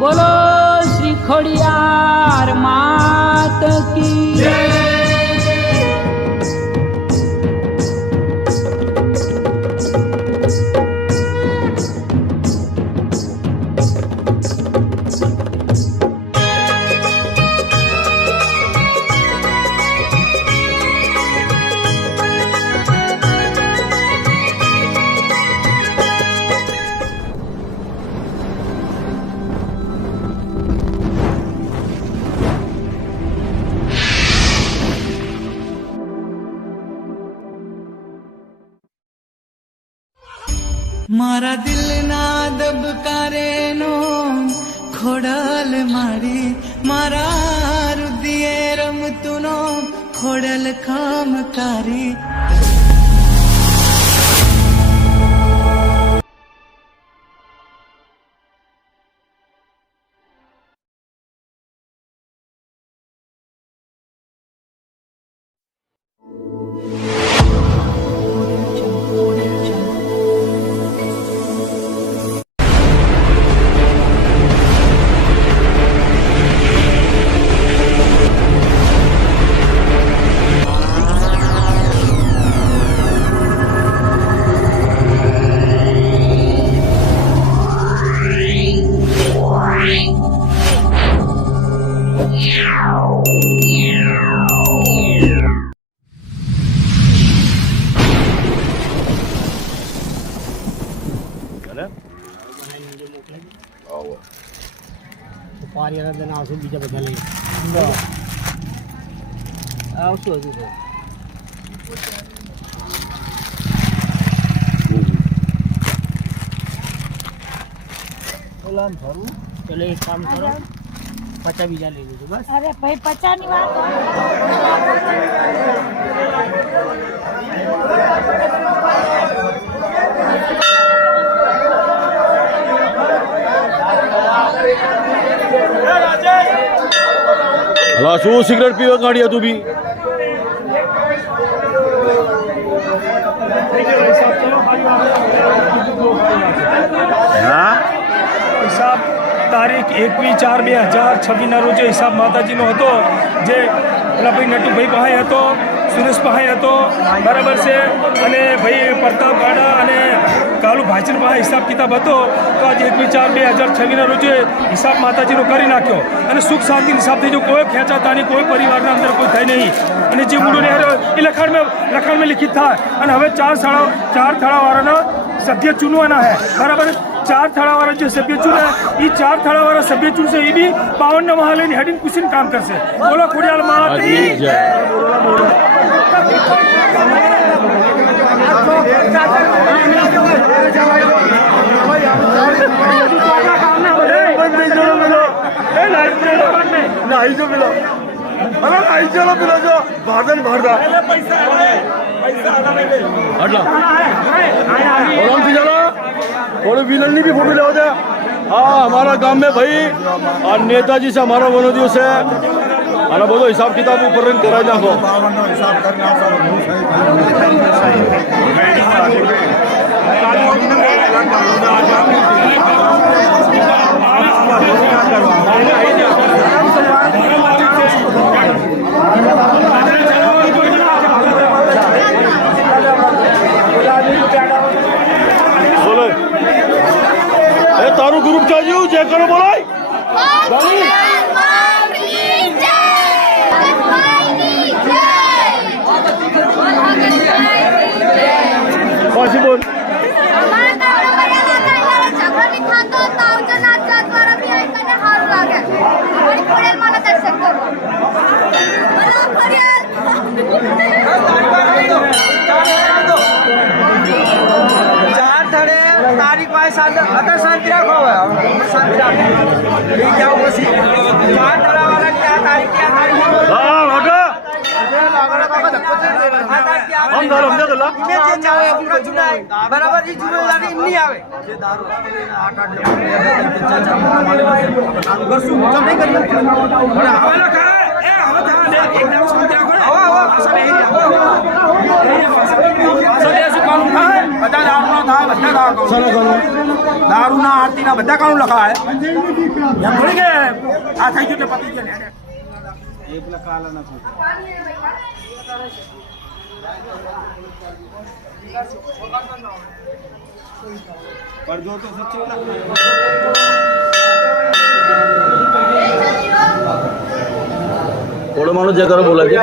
बोलो श्री खोड़ियार मात की मारा दिल ना दबकारेनो खोडल मारी मारा रुदिये रमतुनो खोडल खामकारी આવશે બીજા બધા લઈ આવશું હજુ તો ચલો એક કામ કરો 50 બીજા લઈ લેજો બસ અરે ભાઈ 50 ની વાત હલા શું સિગરેટ પીવા કાઢ્યા તું બી હા હિસાબ તારીખ 21/4/2026 ના રોજે હિસાબ માતાજીનો હતો જે પેલા ભાઈ નટુભાઈ પાસે હતો સુરેશ પાસે હતો બરાબર છે અને ભાઈ પ્રતાપવાડા અને કાલુ ભાઈચર પાસે હિસાબ કિતાબ હતો તો આજે 21/4/2026 ના રોજે હિસાબ માતાજીનો કરી નાખ્યો અને સુખ શાંતિ હિસાબ થઈ જો કોઈ ખેંચાતા નહીં કોઈ પરિવારના અંદર કોઈ થાય નહીં અને જે મૂળો એ લખાણમાં લિખિત થાય અને હવે ચાર થાળાવાળાના સભ્ય ચૂનવાના હે બરાબર 4 થાળાवाला जो सभ्य चुन है ये 4 થાળાवाला सभ्य चुन से ये भी 52 महालयन हेडिंग कुछ काम कर से बोलो खोड़ियाल मात की जय नहीं जो मिलो अरे नहीं चलो मिलो जो भारदन भारदा पैसा आना नहीं हटला और चलो और विनलनी भी फोटो ले जाए हाँ हमारा गांव में भाई और नेताजी से हमारा वो दिवस है अरे बोलो हिसाब किताब ऊपर करा जाओ तारू ग्रुप चाहिए जय करो बोलाई पॉसिबल तारीख भाई शांति रखो शांति रखो क्या तारीख बराबर जी जिम्मेदारी नहीं आवे બધા દારૂના થાય બધા દારૂના આરતીના બધા કાણું લખાય એમ થોડી કે આ થઈ ગયું પતિ છે थोड़ा मानो जय करो बोला जय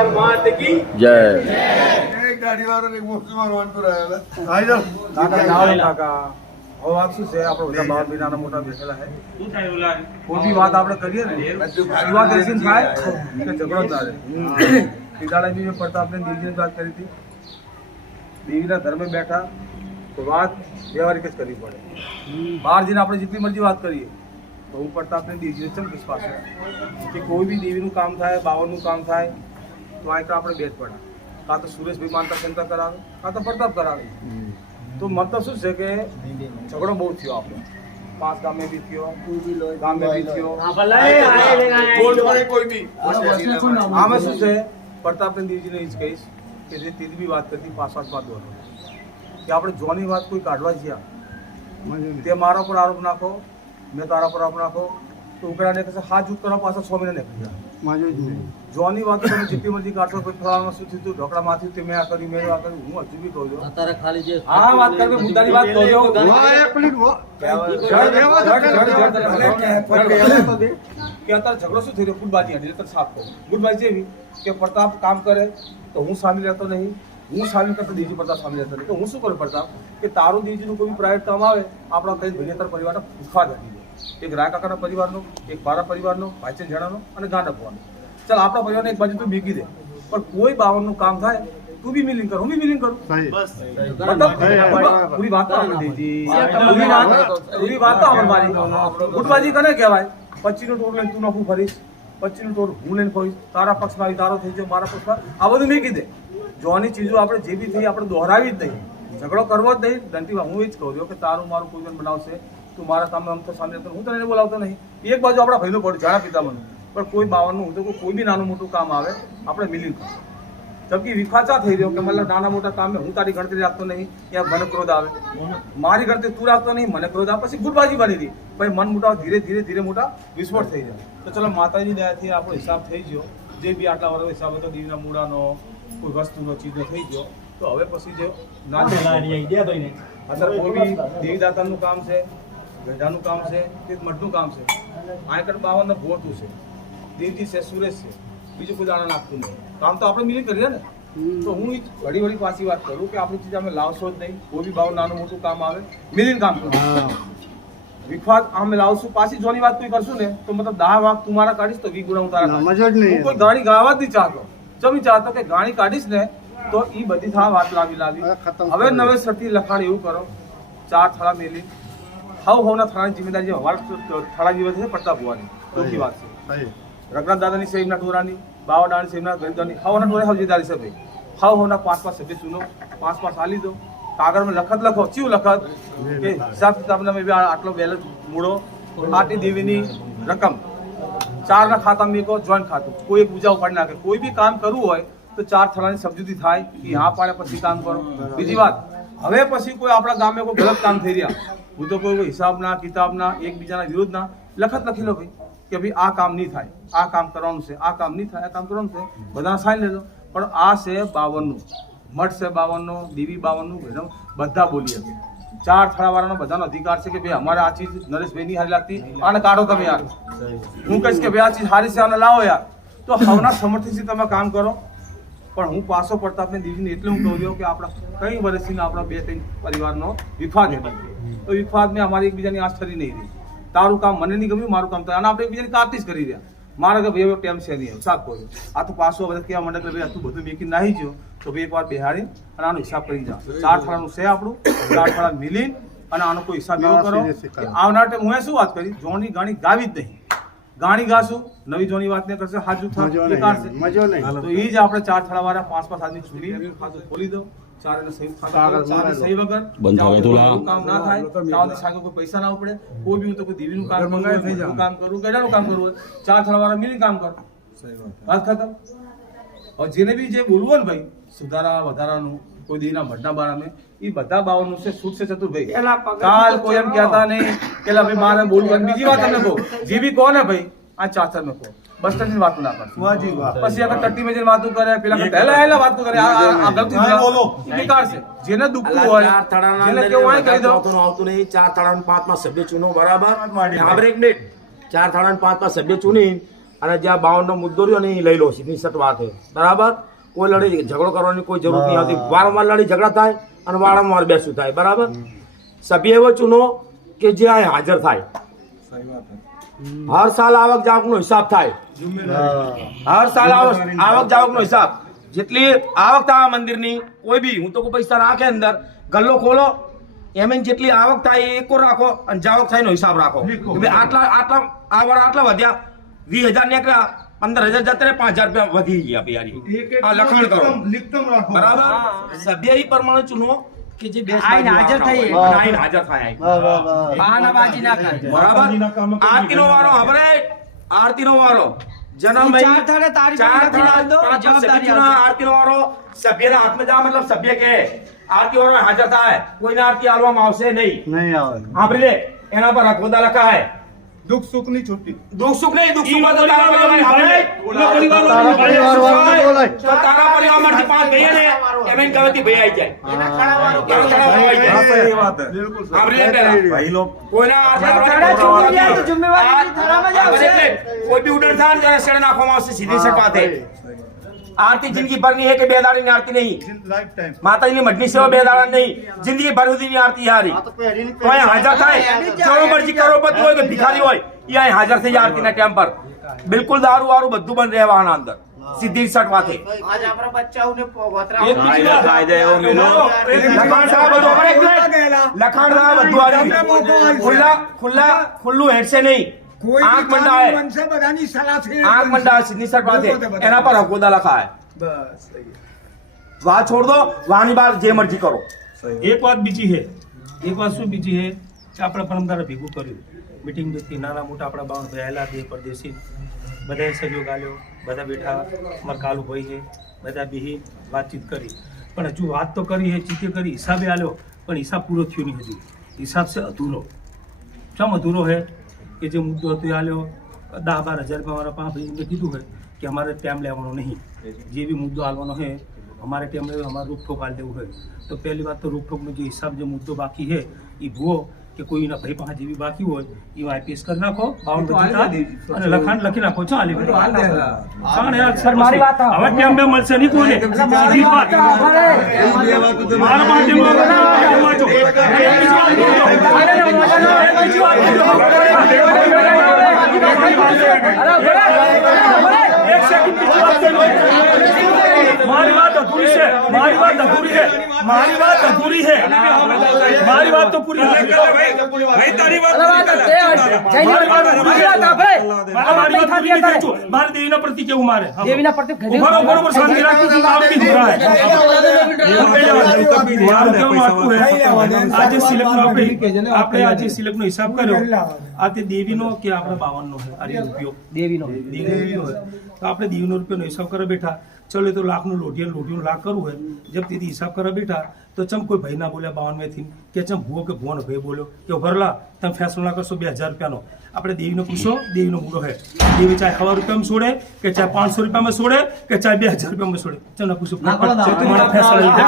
વાત શું છે આપણે બધા બાર મહિનાના મોટા બેઠેલા છે કોઈ બી વાત આપણે કરીએ ને એ વાત એસી થાય કે ઝઘડો ના રહે પિતાળા બી મેં પ્રતાપને દેવીની વાત કરી હતી દેવીના ધર્મે બેઠા તો વાત વ્યવહારિક જ કરવી પડે બહાર જઈને આપણે જેટલી મરજી વાત કરીએ તો હું પ્રતાપને દેવીને ચમ વિશ્વાસ કે કોઈ બી દેવીનું કામ થાય બાવનનું કામ થાય તો આ આપણે બેટ પડે કાં તો સુરેશભાઈ માનતા ચિંતા કરાવે કાં તો પ્રતાપ કરાવે તો મતલબ શું છે કે ઝઘડો બહુ થયો આપણે 5 ગામે બી થયો ગામે બી થયો આમાં શું છે પ્રતાપને દેવીજીને એ જ કહીશ કે જે તેની બી વાત કરતી 5 વાત દોરો કે આપણે જોની વાત કોઈ કાઢવા જ્યાં તે મારા પર આરોપ નાખો મેં તારા પર આરોપ નાખો તો ઉકળાને કહેશે હાથ જૂથ કરવા પાછા 6 મહિના નીકળી જાય જોની વાત તમે જેટલી મરજી કાઢશો કોઈ ફળામાં શું થયું ઢોકળા માંથી તે મેં આ કર્યું મેં આ કર્યું હું હજુ બી કહું છું અત્યારે ખાલી જે હા વાત કરે મુદ્દાની વાત કહું છું કે અત્યારે ઝઘડો શું થઈ રહ્યો ફૂટબાજી હતી એટલે સાફ કરો ફૂટબાજી એવી કે પ્રતાપ કામ કરે તો હું સામેલ રહેતો નહીં હું સામેલ કરતો દેજી પ્રતાપ સામેલ રહેતો નહીં તો હું શું કરું પ્રતાપ કે તારું દેજીનું કોઈ પ્રાઇવેટ કામ આવે આપણા કઈ ભૈયાતર પરિવારનો ફૂફા ઘટી જાય એક રાય કાકાના પરિવારનો એક મારા પરિવારનો ભાઈચંદ જણાનો અને ગાંડા ભવાનો ચાલ આપણા પરિવારને એક બાજુ તું મેકી દે પણ કોઈ બાવનનું કામ થાય તું બી મિલિંગ કર હું બી મિલિંગ કરું પૂરી વાત તો આપણે દેજી પૂરી વાત તો આપણે મારી ફૂટબાજી કને કહેવાય 25 નો ટોળ લઈને તું નફું ફરીશ 25 નો ટોળ હું લઈને ફરીશ તારા પક્ષમાં આવી તારો થઈ જાય મારા પક્ષમાં આ બધું મેકી દે જોની ચીજો આપણે જે બી થઈ આપણે દોહરાવી જ નહીં ઝઘડો કરવો જ નહીં દંતીમાં હું એ જ કહું છું કે તારું મારું કોઈ બનાવશે તું મારા કામમાં આમ તો સામે હું તને બોલાવતો નહીં એક બાજુ આપણા ભાઈનું પડ્યું જાણા પિતામાનું પણ કોઈ બાવનનું હું તો કોઈ બી નાનું મોટું કામ આવે આપણે મિલી જબકી વિખાચા થઈ રહ્યો કે મતલબ નાના મોટા કામ હું તારી ગણતરી રાખતો નહીં ત્યાં મને ક્રોધ આવે મારી ગણતરી તું રાખતો નહીં મને ક્રોધ આવે પછી ગુટબાજી બની રહી ભાઈ મન મોટા ધીરે ધીરે ધીરે મોટા વિસ્ફોટ થઈ જાય તો ચલો માતાજી દયાથી આપણો હિસાબ થઈ ગયો જે બી આટલા વર્ષનો હિસાબ હતો દેવીના મૂળાનો કોઈ વસ્તુનો ચીજનો થઈ ગયો તો હવે પછી જે ના અત્યારે કોઈ બી દેવીદાતાનું કામ છે ગઢાનું કામ છે કે મઠનું કામ છે આયકર 52 ભોતું છે દેવજી છે સુરેશ છે બીજું કોઈ દાણા નાખતું નહીં કામ તો આપણે મિલી કરીએ ને તો હું ઘડી વળી પાછી વાત કરું કે આપણી ચીજ અમે લાવશો જ નહીં કોઈ બી બાવ નાનું મોટું કામ આવે મિલીને કામ કરું વિખવાદ અમે લાવશું પાછી જોની વાત કોઈ કરશું ને તો મતલબ 10 વાગ તું મારા કાઢીશ તો 20 ગુણા હું તારા હું કોઈ ગાણી ગાવા જ નહીં ચાહતો જમી ચાહતો કે ગાણી કાઢીશ ને તો એ બધી થા વાત લાવી હવે નવેસરથી લખાણ એવું કરો 4 થાળા મેલી હવના થાળાની જિમ્મેદારી થાળા જેવા છે પ્રતાપ હોવાની ચોખ્ખી વાત છે રઘુનાથ દાદાની સહીના ટોરાની બાવાડાની સહીના ગરીબદાની હવના ટોરે હવજીદારી છે ભાઈ હવના 5 સભ્ય ચૂનો 5 આલી દો કાગળમાં લખત લખો ચીવ લખત કે હિસાબ કિતાબના મેં આટલો બેલેન્સ મૂળો આટલી દેવીની રકમ 4 ના ખાતા મેકો જોઈન્ટ ખાતું કોઈ એક બીજા ઉપાડી નાખે કોઈ બી કામ કરવું હોય તો 4 થાળાની સમજૂતી થાય કે હા પાડે પછી કામ કરો બીજી વાત હવે પછી કોઈ આપણા ગામે કોઈ ગલત કામ થઈ રહ્યા હું તો કોઈ હિસાબના કિતાબના એકબીજાના વિરોધના લખત લખી લો ભાઈ કે ભાઈ આ કામ નહીં થાય આ કામ કરવાનું છે આ કામ નહીં થાય આ કામ કરવાનું છે બધાને સાઈન લેજો પણ આ છે 52નું મઠ છે 52નો દેવી 52નું બધા બોલી શકે 4 થાળાવાળાનો બધાનો અધિકાર છે કે ભાઈ અમારે આ ચીજ નરેશભાઈ ની હારી લાગતી આને કાઢો તમે યાર હું કહીશ કે ભાઈ આ ચીજ હારી છે આને લાવો યાર તો હવના સમર્થનથી તમે કામ કરો પણ હું પાછો પ્રતાપને દેવીને એટલે હું કહું છું કે આપણા કઈ વર્ષથી આપણા 2-3 પરિવારનો વિવાદ હતો તો વિવાદમાં અમારી એકબીજાની આશ ઠરી નહીં રહી તારું કામ મને નહીં ગમ્યું મારું કામ થાય અને આપણે એકબીજાની તાતી જ કરી રહ્યા મારા કે ભાઈ ટેમ છે નહીં સાથ કહ્યું આ તો પાછો બધા કહેવા માંડે કે ભાઈ તું બધું મેકી નાહી ગયો તો ભાઈ એકવાર બેહાડી અને આનો હિસાબ કરી જા 4 થાળાનું છે આપણું 4 થાળા મિલી અને આનો કોઈ હિસાબ એવો કરો કે આવનાર ટાઈમ હું શું વાત કરી જોની ગાણી ગાવી જ નહીં ગાણી ગાશું નવી જોની વાત ને કરશે હાજુ થાય તો એ જ આપણે 4 થાળાવાળા 5 આદમી છોડી ખાતું ખોલી દો ચારે સહી વગર કામ ના થાય સાગર કોઈ પૈસા ના ઉપડે કોઈ બી હું તો કોઈ દેવીનું કામ કામ કરું ગડાનું કામ કરવું 4 થાળાવાળા મિલી કામ કરો વાત ખતમ જેને બી જે બોલવું ને ભાઈ સુધારા વધારાનું કોઈ દીના ભટના બારા में ये બધા બાવનનું છે છૂટ છે ચતુરભાઈ કાલ કોઈ એમ કહેતા નહીં કે લા ભાઈ મારે બોલવાનું બીજી વાત તમને કહું જે બી કોણ હે ભાઈ આ ચાચર में કહો બસ સ્ટેન્ડ ની વાત ના કર પછી અગર ટટ્ટી में જઈને વાતો કરે પેલા પહેલા વાતો કરે આ ગલતી બોલો બેકાર છે જેને દુખતું હોય જેને કેવું હોય કહી દો આવતું નહીં 4 થાળા 5 માં સભ્ય ચૂનો બરાબર આપણે એક મિનિટ 4 થાળા 5 માં સભ્ય ચૂની અને જ્યાં 52 નો મુદ્દો રહ્યો ને એ લઈ લો સીધી સટ વાત છે બરાબર કોઈ લડી ઝઘડો કરવાની કોઈ જરૂર નહીં આવતી વારંવાર લડી ઝઘડા થાય અને વારંવાર બેસું થાય બરાબર સભ્ય એવો ચૂનો કે જે અહીં હાજર થાય हर साल आवक जावक नो हिसाब थाय हर साल आवक जावक नो हिसाब જેટલી આવક થાય મંદિર ની કોઈ બી હું તો કોઈ પૈસા રાખે અંદર ગલ્લો ખોલો એમ જેટલી આવક થાય એકો રાખો અને જાવક થાય નો હિસાબ રાખો આટલા આટલા આ વાર આટલા વધ્યા 20,000 નીકળ્યા 15,000 જતા 5,000 રૂપિયા વધી ગયા પિયારી આ લખાણ કરો બરાબર સભ્ય ઈ પ્રમાણે ચૂનો કે જે બેસ હાજર થાય બહાનાબાજી ના કરે બરાબર આરતીનો વારો હવે આરતીનો વારો જન્મ આરતીનો વારો સભ્યના હાથમાં જા મતલબ સભ્ય કે આરતી વાળો હાજર થાય કોઈને આરતી આલવામાં આવશે નહીં સાંભળી લે એના પર રખોદા લખાય દુઃખ સુખ ની છૂટી દુઃખ સુખ નહીં દુઃખ સુખ તો તારા પરિવારમાંથી 5 ભાઈ ને એમ કહેવાતી ભાઈ આવી જાય કોઈ બી ઉડન થાય જરા શેડ નાખવામાં આવશે સીધી સપાટે आरती जिंदगी भर नहीं है कि बेदारी की आरती नहीं माता जी मठनी सेवा बेदारा नहीं जिंदगी भर हुई आरती हारी तो यहाँ हाजर थाय जो मर्जी करोड़पति हो भिखारी हो यहाँ हाजर थे आरती ना टाइम पर बिल्कुल दारू वारू बधु बन रहे वहां अंदर सीधी सट बात है आज आपरा बच्चा उन्हें लखान साहब बधु खुला खुला खुल्लू हेड से नहीं आंख मंडा है आंख मंडा सीधी सट बात है एना पर हकोदा लखा है बस वहां छोड़ दो वहां बार जे मर्जी करो एक बात बीजी है एक बात શું બીજી है કે આપણે પરમદારે ભેગું કર્યું મીટિંગ બેઠી નાના મોટા આપણા બાવન ભાઈ આયેલા બે પરદેશી બધાએ સહયોગ આલ્યો બધા બેઠા અમારા કાલુ ભાઈ છે બધા બેહી વાતચીત કરી પણ હજુ વાત તો કરી છે ચીતે કરી હિસાબે આલ્યો પણ હિસાબ પૂરો થયો નહીં હજુ હિસાબ છે અધૂરો ચમ અધૂરો है કે જે મુદ્દો હતો એ આલ્યો 10-12 હજાર રૂપિયા મારા પાંચ ભાઈને કીધું है कि हमारे टाइम लेवानो नहीं जे भी मुद्दो आलवानो है हमारे टाइम में हमारे रोक ठोक आल देव है तो पहली बात तो रोक ठोक में जो हिसाब जो मुद्दो बाकी है ये भूओ कि कोई ना भाई पाँच जी बाकी हो ये आईपीएस कर नाखो 52 लखान लखी नाखो चाली सर मारी बात હવે टाइम में મળશે નહીં કોને સીધી વાત મારા માટે एक सेकंड मारी बात अधूरी है मारी बात अधूरी है मारी बात अधूरी है मारी बात तो पूरी भाई तारी बात मारे देवीना प्रति केवू मारे देवीना प्रति बरोबर शांति રાખી કામ भी हो रहा है આજે સિલેક્ટ નો આપણે આજે સિલેક્ટ નો હિસાબ કર્યો આ તે દેવીનો કે આપણે 52 નો છે આ રૂપિયો દેવીનો તો આપણે દેવીનો રૂપિયાનો હિસાબ કરવા બેઠા चलो तो लाख नो लोटियो लाख करू है जब दीदी हिसाब करा बेटा तो चम कोई भाई ना बोले 52 में थी के चम भूओ के भुवन भाई बोलो कि भरला तम फैसलो ना करशो 2000 रुपया नो આપણે દેવીનો પૂછો દેવીનો મૂળો હે દેવી ચાહે 100 રૂપિયા में छोड़े કે ચાહે 500 રૂપિયા में छोड़े કે ચાહે 2000 રૂપિયા में छोड़े चल ना पूछो तुम्हारा फैसला लीजिए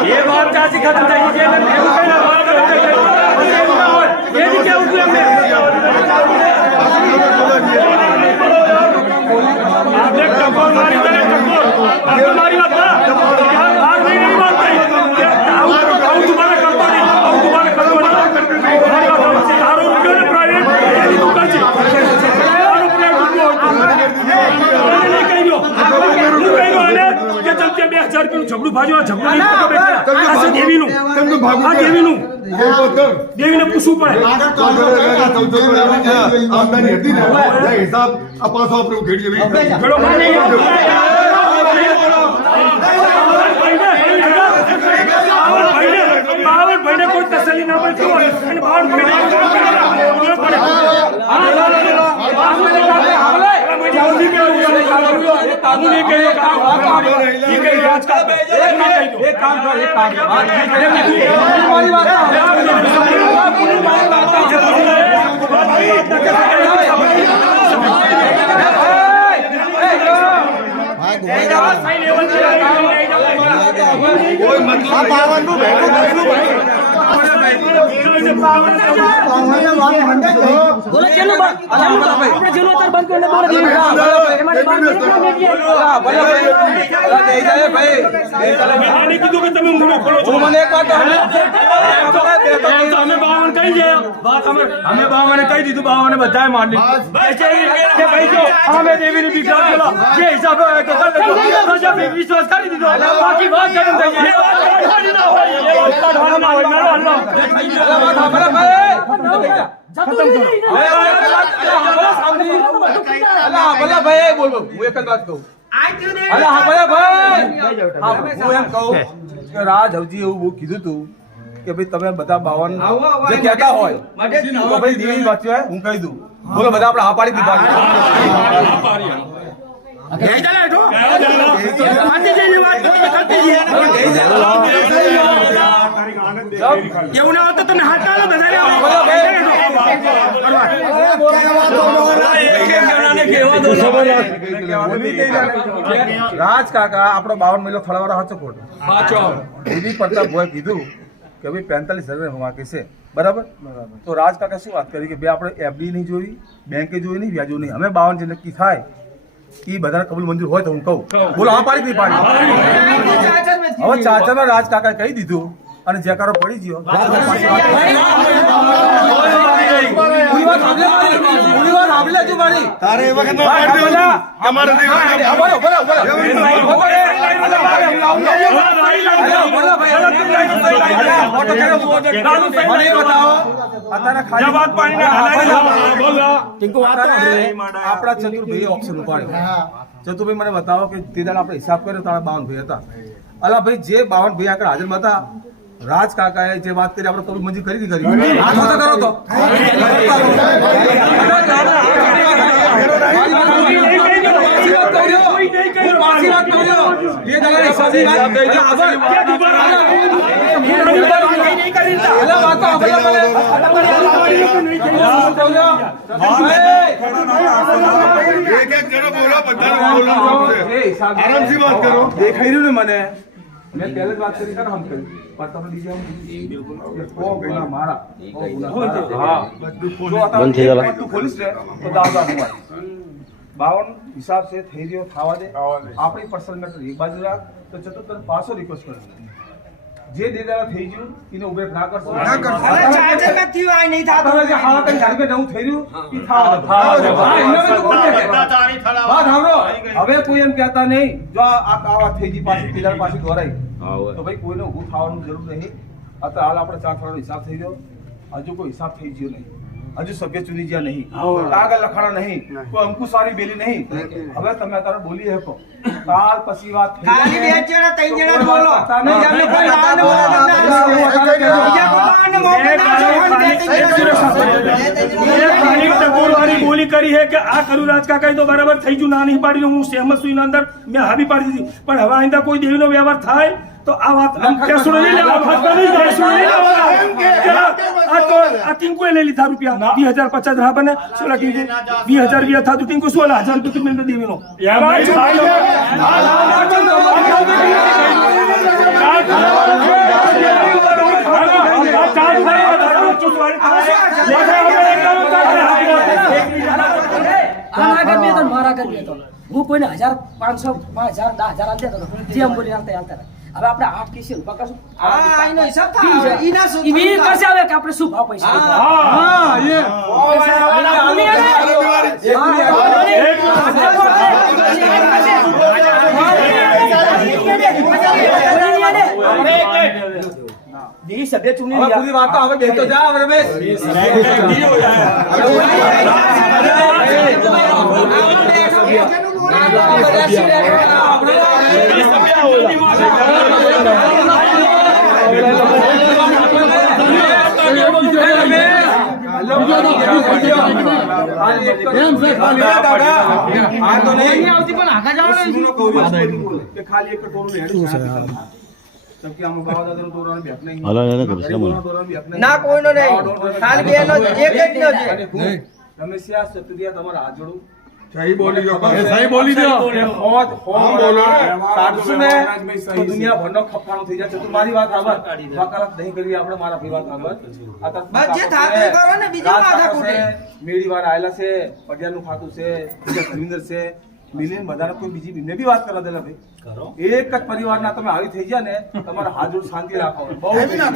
ये बात चाची खत्म जाएगी झगड़ू भाजो દેવીને પૂછવું પડે આમદાની હતી ને હિસાબ આ પાછો આપણે ઉઘેડીએ ભાઈને કોઈ તસલ્લી ના પડતી હોય અને બાવન કહી દીધું બાવાને બધાએ માની અમે દેવીની વિશ્વાસ કરી દીધો બાકી વાત રાજ હવજી એવું કીધું તું કે ભાઈ તમે બધા 52 જે કહેતા હોય તો ભાઈ દેવી વાંચ્યો હોય હું કહી દઉં બોલો બધા આપણે હા પાડી દીધા એવું ના હોત તો તમને હાથ ના રાજ કાકા આપણો 52 મહિલો થળવાળો સાચો ખોટો એવી પ્રતાપ ભાઈ કીધું કે ભાઈ 45,000 બાકી છે બરાબર તો રાજ કાકા શું વાત કરી કે ભાઈ આપણે એફડી નહીં જોઈ બેંકે જોઈ નહીં વ્યાજો નહીં અમે 52 જે નક્કી થાય એ બધાને કબૂલ મંજૂર હોય તો હું કહું બોલો હા પાડી નહીં પાડી હવે ચાચાના રાજ કાકા કહી દીધું અને જેકારો પડી ગયો આપડા ચતુરભાઈ ઓપ્શન ઉપાડ્યો ચતુરભાઈ મને બતાવો કે તે દાડે આપણે હિસાબ કર્યો તારા 52 ભાઈ હતા અલા ભાઈ જે 52 ભાઈ આગળ હાજર હતા રાજ કાકાએ જે વાત કરી આપણે કબૂલ મંજૂર કરી દીધી હાથ કરો તો આરામથી વાત કરો દેખાઈ રહ્યું ને મને મેં પહેલે જ વાત કરી ને હમ કરી પણ તમે બીજા મારા પોલીસ રે તો દાદા 52 હિસાબ છે થઈ ગયો થવા દે આપણી પર્સનલ મેટર એક બાજુ રાખ તો ચતુર્થ પાછો રિક્વેસ્ટ કરો જે દેદારા થઈ ગયું એને ઉભે ના કરશો અરે ચાર્જર માં થયું આ નહીં થાતું તમારે જે હાલા કઈ ધારકે નવું થઈ રહ્યું ઈ થાવા દો. હા, એમને તો કોણ કહે? વાત સાંભળો. હવે કોઈ એમ કહેતા નહીં જો આ વાત થઈ ગઈ પાછી પિલર પાછી દોરાઈ તો ભાઈ કોઈને ઊભું થવાનું જરૂર નહીં. અત્યારે હાલ આપણે 4 થવાનો હિસાબ થઈ ગયો, હજુ કોઈ હિસાબ થઈ ગયો નહીં, હજુ સભ્ય ચૂની ગયા નહીં, કાગળ લખાણા નહીં, કોઈ અંકુશવાળી બેલી નહીં. હવે તમે અત્યારે બોલી શકો કાલ પછી વાત થઈ ખાલી 2 જણા 3 જણા બોલો પતા નહીં. તમે કોઈ નાનો બીજા કોઈને મોકલી ના ટકોરવાળી બોલી કરી છે કે આ કરું રાજકાકાએ તો બરાબર થઈ ગયું, ના નહીં પાડી, હું સહેમત છું એના અંદર મેં હાવી પાડી દીધી, પણ હવે આઈંદા કોઈ દેવીનો વ્યવહાર થાય તો આ વાત કેસું નહીં લેવા, કેસું નહીં લેવા. આ ટીંકુએ લઈ લીધા રૂપિયા 2050 રાહ બને શું લાગી 2000 થતું ટીંકુ 16,000 રૂપિયા કિંમત દેવીનો હું કોઈને 1,500 5,000 10,000 આપી દેતો જેમ બોલી હાલતા હવે આપણે 8 કેસી ઉભા કરશું હા એનો હિસાબ થાય ઈના શું ઈ કરશે હવે કે આપણે શું ભાવ પૈસા દેવી સભ્ય ચૂંટણી હવે પૂરી વાત તો હવે બેસતો જા હવે રમેશ. ખાલી એક ટોળું તબકે આમ બાવાદાદાનું ટોળાનું બેક નહીં. ના કોઈનો નહીં ખાલી બેનો જ એક જ નો છે રમેશિયા સતુરિયા તમારા હાથ જોડું. સહી બોલી દો સહી બોલી દો કાઢશું ને તો દુનિયાભરનો ખપ્પાનો થઈ જાય. તો મારી વાત સાંભળ, વકાલત નહીં કરવી આપણે, મારા ભાઈ વાત સાંભળ. બસ જે થાતું એ કરો ને, બીજું માથા કૂટે. મેળી વાર આયેલા છે, પટિયાનું ખાતું છે, બીજા ધર્મિન્દર છે, મિલિયન બધાને કોઈ બીજી બીને બી વાત કરવા દેલા ભાઈ. એક જ પરિવારના તમે આવી થઈ ગયા ને તમારા હાથ જોડ શાંતિ રાખો. બહુ થઈ ગયું.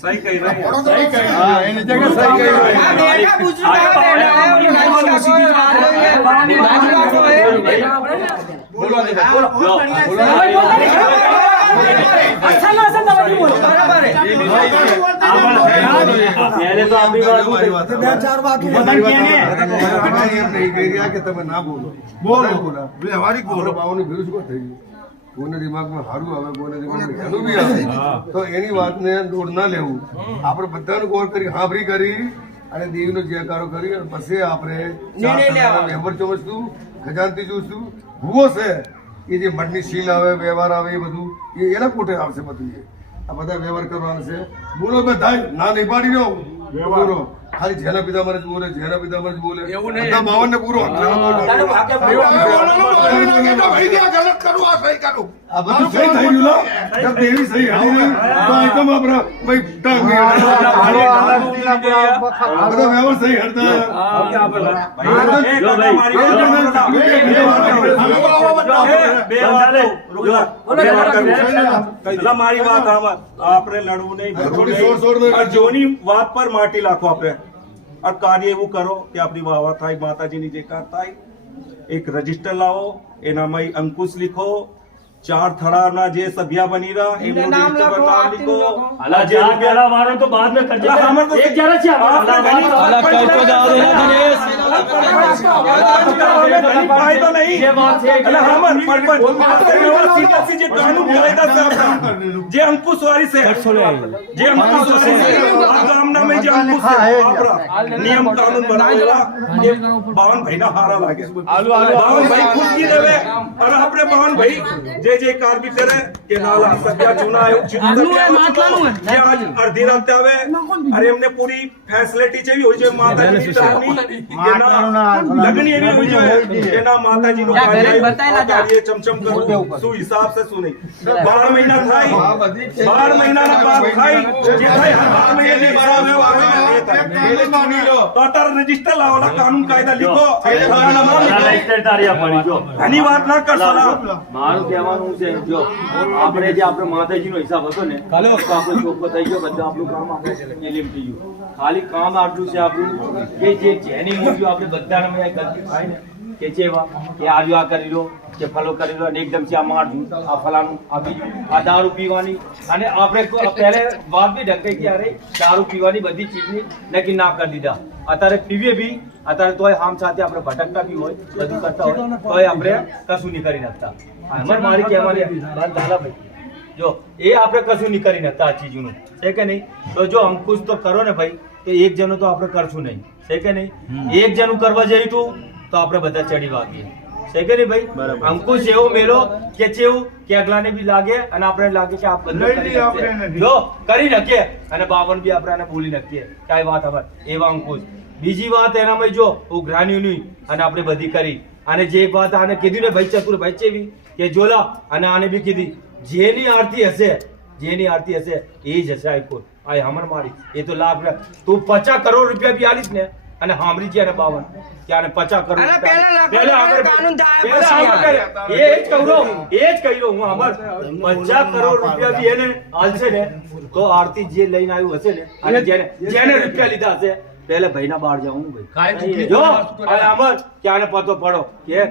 સહી કહી રહ્યા. હા એની જગ્યાએ સહી કરી આ બેઠા પૂછડું બોલવા દે બોલો. કે તમે ના બોલો બોલો વ્યવહારિક બોલો બાવની વિરુદ્ધ શું થઈ ગયું. કોઈને દિમાગમાં સારું આવે કોઈને દિમાગમાં હેલું બી આવે તો એની વાતને દોડ ના લેવું. આપણે બધાનું ગોળ કરી હાંભરી કરી અને દેવીનો જયકારો કરી અને પછી આપણે મેમ્બર ચોમચતું ખજાનથી જોઈશું. ભૂવો છે એ જે મઠની સીલ આવે વ્યવહાર આવે એ બધું એ એના કોઠે આવશે બધું. આ બધા વ્યવહાર કરવાના છે. બોલો બધા ના નહીં પાડી દો બોલો. ખાલી જેના પિતા મને જ બોલે જેના પિતા મને જ બોલે બધા 52 ને પૂરો આ બધું સહી થઈ ગયું લો. જબ દેવી સહી હટી તો એકદમ આપણા ભાઈ ટાંગ બધા વ્યવહાર સહી હટતા મારી વાત આપણે લડવું નહીં, જોની વાત પર માટી લાખો આપણે આ કાર્ય એવું કરો કે આપણી વાવા થાય, માતાજીની જયકાર થાય. એક રજીસ્ટર લાવો, એનામાં અંકુશ લીખો, 4 થડાના જે સભ્ય બની રહ્યા એમનું રજીસ્ટર પર નામ લીખો. અલા જે પેલા વાળો તો બાદ में करते एक जरा છે ફાયદો નહીં જે વાત છે એટલે હામર પણ જે કાનૂન કાયદા છે આપણા જે અંકુશ વાળી છે, જે અંકુશ વાળી છે આ ગામનામાં જે અંકુશ છે આપણા નિયમ કાનૂન બનાવેલા એ 52 ભાઈના હારા લાગે. 52 ભાઈ ખુશી દેવે અને આપણે 52 ભાઈ જે જે કાર બી કરે કે નાલા સભ્ય ચુના જે આજ અડધી રાતે આવે અરે એમને પૂરી ફેસિલિટી જેવી હોય છે માતાજીની લગ્ન એવી હોવી જોઈએ એના માતાજીનો ત્યાં ઘરે કાર્ય બતાય ના જા. કાર્ય ચમચમ કરવું શું હિસાબ છે શું નહીં 12 મહિના થાય 12 મહિનાના બાદ થાય જે થાય 12 મહિનાની બરાબર તો અત્યારે રજીસ્ટર લાવવાના કાનૂન કાયદા લીખો આની વાત ના કરશો મારું કહેવાનું છે જો આપણે જે આપણે માતાજીનો હિસાબ હતો ને તો આપણો ચોખ્ખો થઈ ગયો બધું આપણું કામ આપણે એલિમ થઈ ગયું ખાલી કામ આટલું છે આપણું કે જે જેની મૂલ્યો આપણે બધાને મેં ગલતી થાય ને કે છે એવા કે આવ્યો આ કરી લો કે ફલો કરી લો અને એકદમ છે આ મારજું આ ફલાનું આ બીજું આ દારૂ પીવાની અને આપણે પહેલે વાત બી ઢંકાઈ ગઈ અરે દારૂ પીવાની બધી ચીજની નક્કી ના કરી દીધા અત્યારે પીવીએ બી અત્યારે તોય આમ સાથે આપણે ભટકતા બી હોય બધું કરતા હોય તોય આપણે કશું નહીં કરી નાખતા અમારે મારી કહેવાની વાત ધાલાભાઈ જો એ આપણે કશું નહીં કરી નાખતા આ ચીજનું છે કે નહીં તો જો અંકુશ તો કરો ને ભાઈ તો એક જણું તો આપણે કરશું નહીં છે કે નહીં એક જણું કરવા જઈશું તો આપણે બધા ચડી વાગીએ છે કે નહીં ભાઈ અંકુશ એવો મેલો કે ચેવું કે અગલાને બી લાગે અને આપણે લાગે કે આપ બધું જો કરી નાખીએ અને બાવન બી આપણે બોલી નાખીએ કઈ વાત ખબર એવા અંકુશ બીજી વાત એનામાં જો ઉઘરાણીઓની અને આપણે બધી કરી અને જે વાત આને કીધું ને ભાઈ ચતુરભાઈ ચેવી કે જોલા અને આને બી કીધી જેની આરતી હશે એ જ હશે આઈકોર આ હમર મારી એ તો લાભ તું 50 કરોડ રૂપિયા બી આલીશ ને અને હામરી છે અને 52 ત્યારે 50 કરોડ અરે પહેલા લાખ રૂપિયા કાનૂન થાય પહેલા પછી આપણે એ જ કહું હું અમર 50 કરોડ રૂપિયા બી એને આલશે ને તો આરતી જે લઈને આવ્યું હશે ને અને જેને રૂપિયા લીધા હશે પહેલે ભાઈના બહાર જવાનું ભાઈ જો અને અમર ક્યાં પતો પડો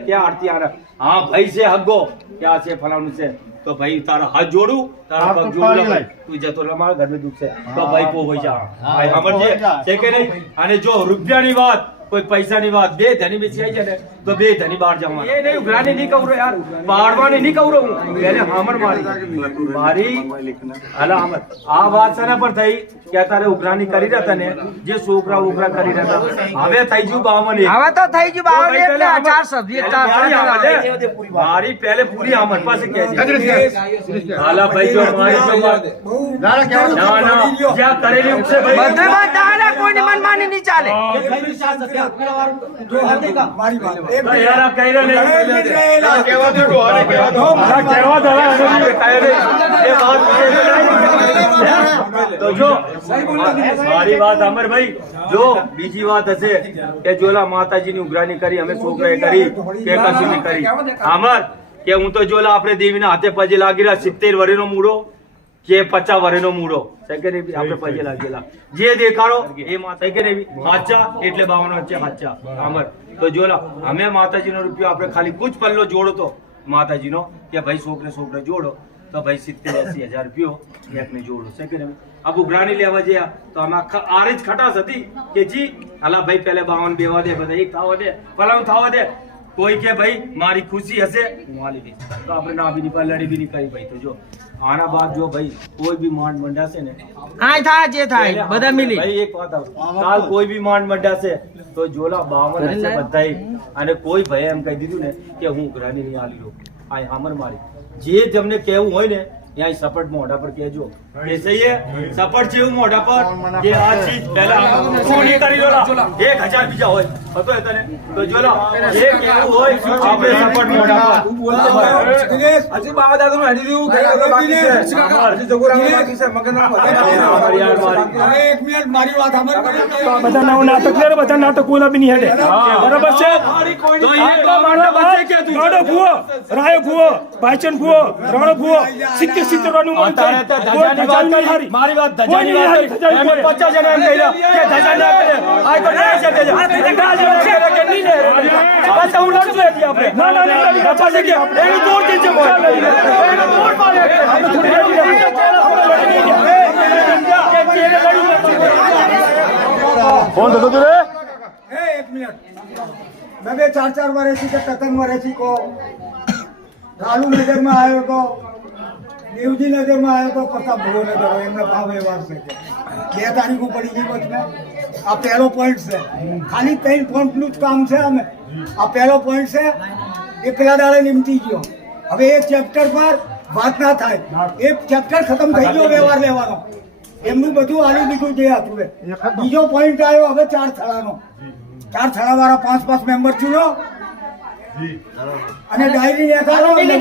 કે આરતી આને હા ભાઈ છે હગ્ગો ક્યાં છે ફલાણું છે તો ભાઈ તારા હાથ જોડું તારા પગ જોડું ભાઈ તું જતો રહે મારા ઘરમાં દુખ છે તો ભાઈ પો ભાઈ જા ભાઈ સમજે છે કે નહીં અને જો રૂપિયાની વાત કોઈ પૈસાની વાત બે ધની બેસી આવી જાય ને તો બે ધની બહાર જવાનું એ નહીં ઉઘરાણી નહીં કહું યાર પાડવાની નહીં કહું હું પહેલે હામર મારી હાલા હામર આ વાત શાના પર થઈ કે તારે ઉઘરાણી કરી રહ્યા ને જે છોકરા ઉઘરા કરી રહ્યા હવે થઈ ગયું 52 હવે તો થઈ ગયું 52 એટલે 4 સભ્ય મારી પહેલે પૂરી હામર પાસે કે છે હાલા ભાઈ જો મારી ના જ્યાં કરેલી ઉઠશે ભાઈ બધે બધાને કોઈની મનમાની નહીં ચાલે યાર આ કઈ રહ્યા કહેવા દો ડોહાને કહેવા દો કહેવા દો એ વાત તો જો મારી વાત અમરભાઈ જો બીજી વાત હશે કે જોલા માતાજીની ઉઘરાણી કરી અમે છોકરાએ કરી કે કશું નહીં કરી અમર કે હું તો જોલા આપણે દેવીના હાથે પજે લાગી રહ્યા 70 વર્ષનો મૂળો કે 50 વર્ષનો મૂળો આપણે પજે લાગેલા જે દેખાડો એ માતા કે સાચા એટલે 52 સાચા અમર તો જોલા અમે માતાજીનો રૂપિયો આપણે ખાલી કુછ પલ્લો જોડો તો માતાજીનો કે ભાઈ છોકરે જોડો તો ભાઈ 70-80 હજાર રૂપિયો એકને જોડો છે કે નહીં આ ઉઘરાણી લેવા ગયા તો અમે આરે જ ખટાશ હતી કે જી હાલા ભાઈ પહેલે 52 બેવા દે બધા એક થવા દે ફલાણું થવા દે કોઈ કે ભાઈ મારી ખુશી હશે હું આલી દઈશ તો આપણે ના બી નહીં લડી બી નહીં કરી ભાઈ તો જો આના બાદ જો ભાઈ કોઈ બી માંડ મંડાશે ને આય થાય જે થાય બધા મિલી ભાઈ એક વાત કાલ કોઈ બી માંડ મંડાશે તો જોલા 52 હશે બધાય અને કોઈ ભાઈ એમ કહી દીધું ને કે હું ઉઘરાણી નહીં આલી લો આ હામર મારી જે તમને કહેવું હોય ને ત્યાં સપોર્ટ મોઢા પર કહેજો કે સહી સપોર્ટ જેવું મોઢા પર કે આ ચીજ પહેલા તું નહીં કરી જોલા 1000 બીજા હોય હતો એ તને તો જોલા જે કહેવું હોય આપણે સપોર્ટ મોઢા પર હજી બાબા દાદાનું હેડી દીધું ઘરે બાકી છે હજી જગોરામાં બાકી છે મગનના એક મિનિટ મારી વાત સાંભળ બધા નવ નાટક લે બધા નાટક કોઈના બી નહીં હેડે બરાબર છે તો એ મારા પાસે કે તું રાડો ભૂવો રાયો ભૂવો ભાઈચન ભૂવો રાણો ભૂવો 70 નું મન થાય મારી વાત ધજાની વાત એમ 50 જણા એમ કહ્યા કે ધજા ના કરે આ તો ના છે ધજા કે નહીં રે પાછા હું લડશું એથી આપણે ના પાછા કે એની દોર કે છે બોલ એની દોર પાડે આપણે ફોન થતો તું રે એક મિનિટ મેં 4 વર્ષથી કે પતંગ વર્ષથી કો લાલુ નગરમાં આવ્યો તો દેવજી નગરમાં આવ્યો તો પ્રતાપ ભગો નગર એમના ભાવ વ્યવહાર છે 2 તારીખો પડી ગઈ વચમાં આ પહેલો પોઈન્ટ છે ખાલી 3 પોઈન્ટનું જ કામ છે અમે આ પહેલો પોઈન્ટ છે એ પેલા દાડે નિમટી ગયો હવે એ ચેપ્ટર પર વાત ના થાય એ ચેપ્ટર ખતમ થઈ ગયો વ્યવહાર લેવાનો એમનું બધું આલી દીધું જે હતું બીજો પોઈન્ટ આવ્યો હવે 4 થળાનો 4 થડાવાળા 5 મેમ્બર ચૂનો અને ડાયરી ને કાઢો મને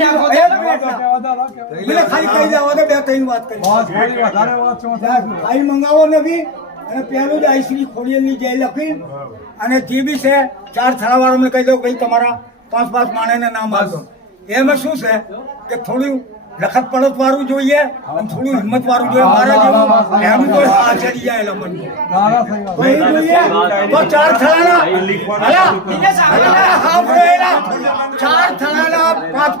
ખાલી કહી જાવ તો 2-3 વાત કરી ફાઇલ મંગાવો ને બી અને પેલું જ આઈશ્રી ખોડિયલની જઈ લખી અને જે બી છે 4 થડાવાળાને કહી દો ભાઈ તમારા 5 માણસને નામ આપો એમાં શું છે કે થોડું લખત પડત વાળું જોઈએ અને થોડું હિંમત વાળું જોઈએ મારા જેવું એમ તો આ ચડી જાય એટલે મન તો એ જોઈએ તો 4 થડાના હા ભરેલા 4 થડાના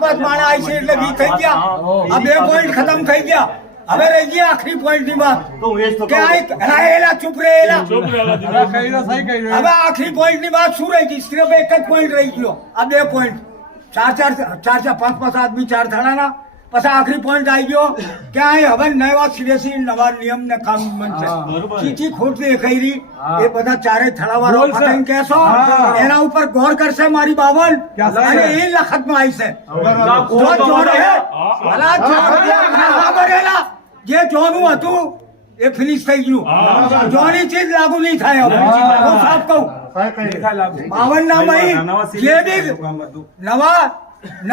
5 માણસ આવી છે એટલે 20 થઈ ગયા આ 2 પોઈન્ટ ખતમ થઈ ગયા હવે રહી ગયા આખરી પોઈન્ટ ની વાત કે એલા ચૂપ રહેલા હવે આખરી પોઈન્ટ ની વાત શું રહી ગઈ સિર્ફ એક જ પોઈન્ટ રહી ગયો આ 2 પોઈન્ટ 4 આદમી 4 થડાના પછી આખરી પોઈન્ટ આવી ગયો કે હવે નવા સિરેથી નવા નિયમ ને કાનૂન બનશે ચીચી ખોટ દેખાઈ રહી એ બધા 4 થડાવાળો પતંગ કહેશો એના ઉપર ગૌર કરશે મારી બાવન અને એ લખતમાં આવી છે જે જોનું હતું એ ફિનિશ થઈ ગયું જોની ચીજ લાગુ નહીં થાય હવે હું સાફ કહું 52 જે બી નવા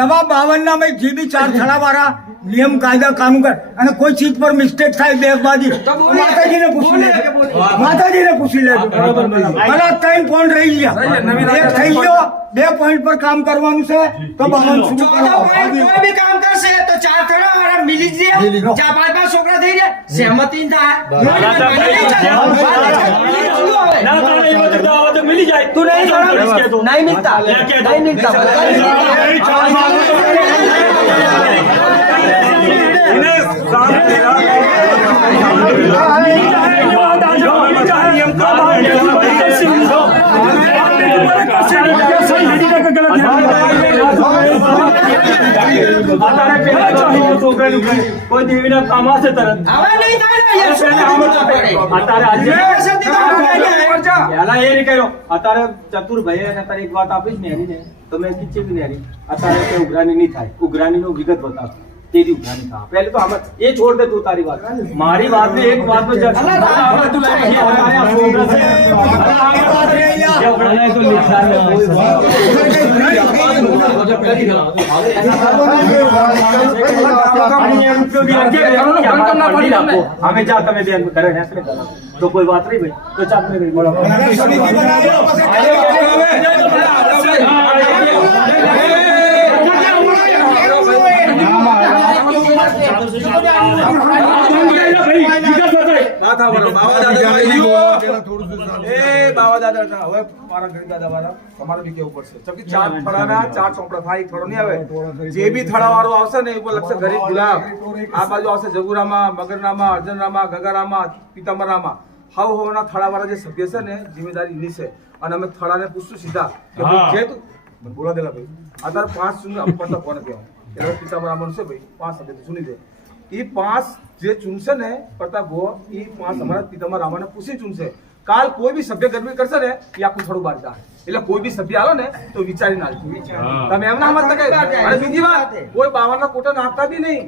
52 જે બી 4 થડાવાળા નિયમ કાયદા કાનૂન કર અને કોઈ ચીજ પર મિસ્ટેક થાય બેબાજી માતાજીને પૂછી લેજો ભલા 3 પોઈન્ટ રહી ગયા એક થઈ ગયો 2 પોઈન્ટ પર કામ કરવાનું છે તો 52 શું કરો કોઈ બી કામ કરશે તો 4 થડાવાળા મિલી જ જાય 4-5 છોકરા થઈ જાય સહેમતી થાય મિલી જાય તું નહીં મિલતા કોઈ દેવીના કામ હશે તરત હવે નહીં થાય પેલા એ નહીં કર્યો અત્યારે ચતુરભાઈ અને અત્યારે એક વાત આપીશ ને એની તમે કીધી છે ને અત્યારે ઉઘરાણી નહીં થાય ઉઘરાણી નો વિગત બતાવ તેરી ઉઘરાણી થા પહેલે તો આમાં એ છોડ દે તું તારી વાત મારી વાત ને એક વાત નો અમે જા તમે બેન કરે તો કોઈ વાત નહીં ભાઈ તો ચાપ નહીં બોલો તમારે બી કેવું પડશે ચકી 4 થડાના 4 ચોપડા થાય 1 થડો નહીં આવે જે બી થડા વાળો આવશે ને એ લખશે ગરીબ ગુલાબ આ બાજુ આવશે જગુરામાં મગરનામાં અર્જનરામાં ગગારામાં પિતાંબરામાં હવના થડા વાળા જે સભ્ય છે ને જિમ્મેદારી એની છે અને અમે થડાને પૂછશું સીધા કે ભાઈ જે તું બોલા દેલા ભાઈ અત્યારે 5 શૂન્ય અપતા કોને કહેવાય એટલે પિતાંબરામાં છે ભાઈ 5 સભ્ય સુની દે એ 5 જે ચૂનશે ને પ્રતાપ ગો એ 5 અમારા પિતાંબરામાને પૂછી ચૂનશે કાલ કોઈ બી સભ્ય ગરમી કરશે ને એ આખું થોડું બહાર જાય એટલે કોઈ બી સભ્ય આલો ને તો વિચારી નાખજો તમે એમ ના સમજતા કે અને બીજી વાત કોઈ 52 ના કોટા નાખતા બી નહીં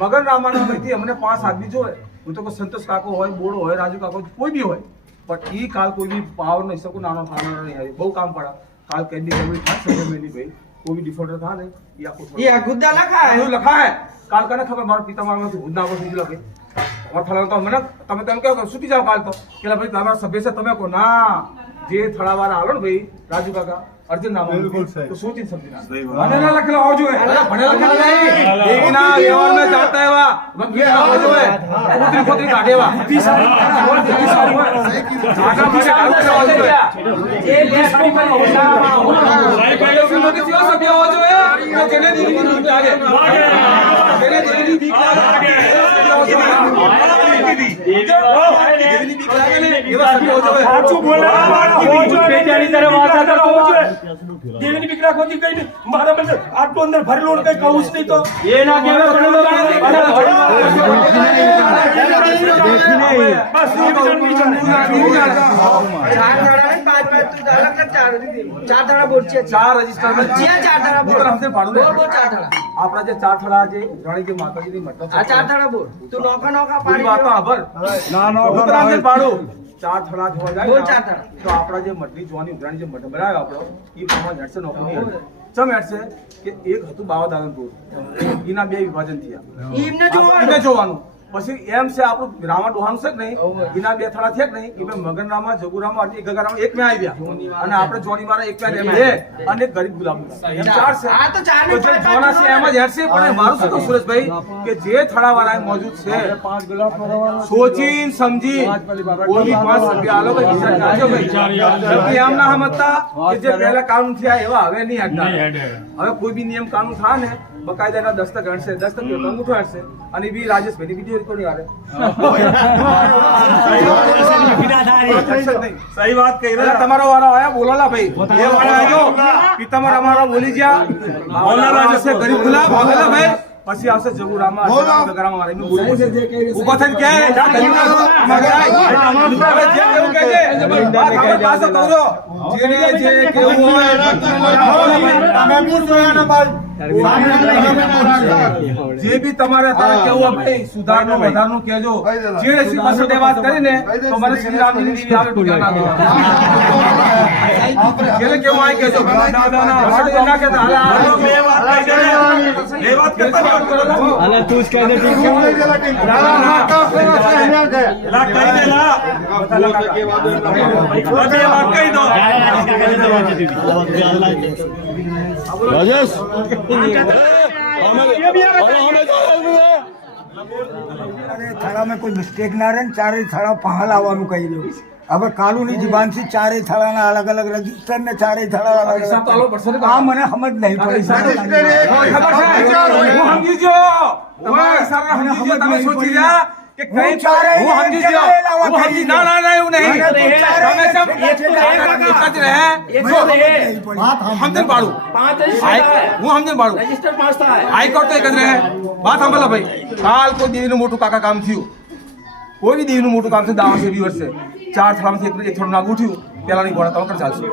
મગર રામાના માંથી અમને 5 આદમી જોવે હું તો કોઈ સંતોષ કાકો હોય બોડો હોય રાજુ કાકો કોઈ બી હોય પણ એ કાલ કોઈ બી પાવર નો હિસ્સો નાનો થાવાનો નહીં આવે બહુ કામ પડા કાલ કેન્ડી કરવી થશે મેની ભાઈ કોઈ બી ડિફોલ્ટર થા ને એ આખું એ ગુદ્દા લખાય કાલ કને ખબર મારો પિતા મારમાંથી ગુદ્દા પર થઈ લખે તો મને તમે તેમ કહો સુકી જાવ કાલ તો કે ભાઈ તમારા સભ્ય છે તમે કહો ના જે થડાવાળા આલો ને ભાઈ રાજુ કાકા અર્જુન નામ તો સોચી સમજી ના ભણેલા લખેલા હોવો જોઈએ ભણેલા લખેલા નહીં એના વ્યવહાર મે જાતા એવા વકીલ હોવો જોઈએ ઉતરી ખોતરી કાઢેવા બુદ્ધિ સારી જાગા માટે કાઢવા હોવો જોઈએ એ દેશની પર સભ્ય હોવો જોઈએ જેને દીકરી બીક લાગે જેને દીકરી બીક લાગે દેવીની બીક રાખવાથી કઈ નહીં મારા મને આટલું અંદર ભરેલું કઈ કહું જ નહીં તો એ ના આપણા જે 4 થડા જે ઉઘરાણી જે માતાજીની મતલબ 4 થડા બોલ તું નોખા પૂરી વાતો આભર ના નો પાડું ચાર થડા જોવા જાય બોલ ને, ચાર થડા. તો આપણા જે મઢની જોવાની ઉઘરાણી જે મઢ બનાવ્યો આપણો એ પ્રમાણે હેડશે નોકરી નહીં હેડે. ચમ હેડશે કે એક હતું બાવા દાદનપુર, એના 2 વિભાજન થયા. એમને જોવાનું. એને જોવાનું. પછી એમ છે આપણું રામા ડોહાનું છે કે નહીં, એના 2 થડા થયા કે નહીં, એ બે મગનરામા જગુરામા એક ગગારામા એક મેં આવી ગયા અને આપણે જોની મારા એક મેં એમ 2 અને એક ગરીબ ગુલામ એમ 4 છે. આ તો ચાર તો જે જોના છે એમ જ હેડશે. પણ મારું શું કહું સુરેશભાઈ કે જે થડાવાળા મોજૂદ છે સોચીને સમજી ઓલી 5 રૂપિયા આલો ભાઈ, વિચાર કરજો ભાઈ. કેમ એમ ના સમજતા કે જે પહેલા કાનૂન થયા એવા હવે નહીં હેડતા. હવે કોઈ બી નિયમ કાનૂન થાય ને બકાયદા એના દસ્તક હડશે, દસ્તક અંગૂઠો હડશે અને બી રાજેશભાઈની વિડીયો રેકોર્ડિંગ આવે. સહી વાત કહી એટલે તમારો વારો આયા બોલાલા ભાઈ, એ વાળા આવજો પિતામર અમારો બોલી ગયા, બોલાલા જશે ગરીબ ગુલાબ બોલાલા ભાઈ, પછી આવશે જગુરામા ગગરામા વાળા એમનું બોલવું છે. ઊભા થઈને કહે જા ગરીબના અમારે આય. હવે જે કેવું કહેજે વાત આપણે પાસે કહો, જેને જે કેવું હોય તમે પૂછો એને ભાઈ. જે બી તમારે અત્યારે કેવું હોય ભાઈ સુધારનો વધારનું કહેજો. જે એસી પાસે વાત કરીને તો મને શ્રી રામની દેવી આવે પૂજા ના દો. જેને કેવું આય કહેજો. ના ના કહેતા હાલા બે વાત કહી દે. એ વાત કરતા હાલા તું જ કહી દે. લા કહી દે લા બધી વાત કહી દો. રાજેશ अरे थाड़ा में कोई मिस्टेक ना रहे, चारे थाड़ा पहाड़ આવવાનું કહી દઉં. હવે કાનૂની જુબાનથી ચારે થાળાના અલગ અલગ રજીસ્ટર ને ચારે થાળા અલગ હિસાબ તો આલો પડશે ને. આ મને સમજ નહીં પડી. હું સમજી ગયો. તમારા હિસાબે સમજી ગયો. તમે સોચી રહ્યા કે કઈ ચારે હું સમજી ગયો. હું સમજી ના ના ના એવું નહીં. તમે સબ એક જ રહે. સમજણ પાડું. હું સમજણ પાડું. હાઈકોર્ટ તો એક જ રહે. વાત સાંભળો ભાઈ, કાલ કોઈ દેવીનું મોટું કાકા કામ થયું, કોઈ બી દેવીનું મોટું કામ થયું, દાવા છે 2 વર્ષે 4 થાળામાંથી એક થોડું નાગું ઉઠ્યું, પેલાની ગોળા તમે કર ચાલશે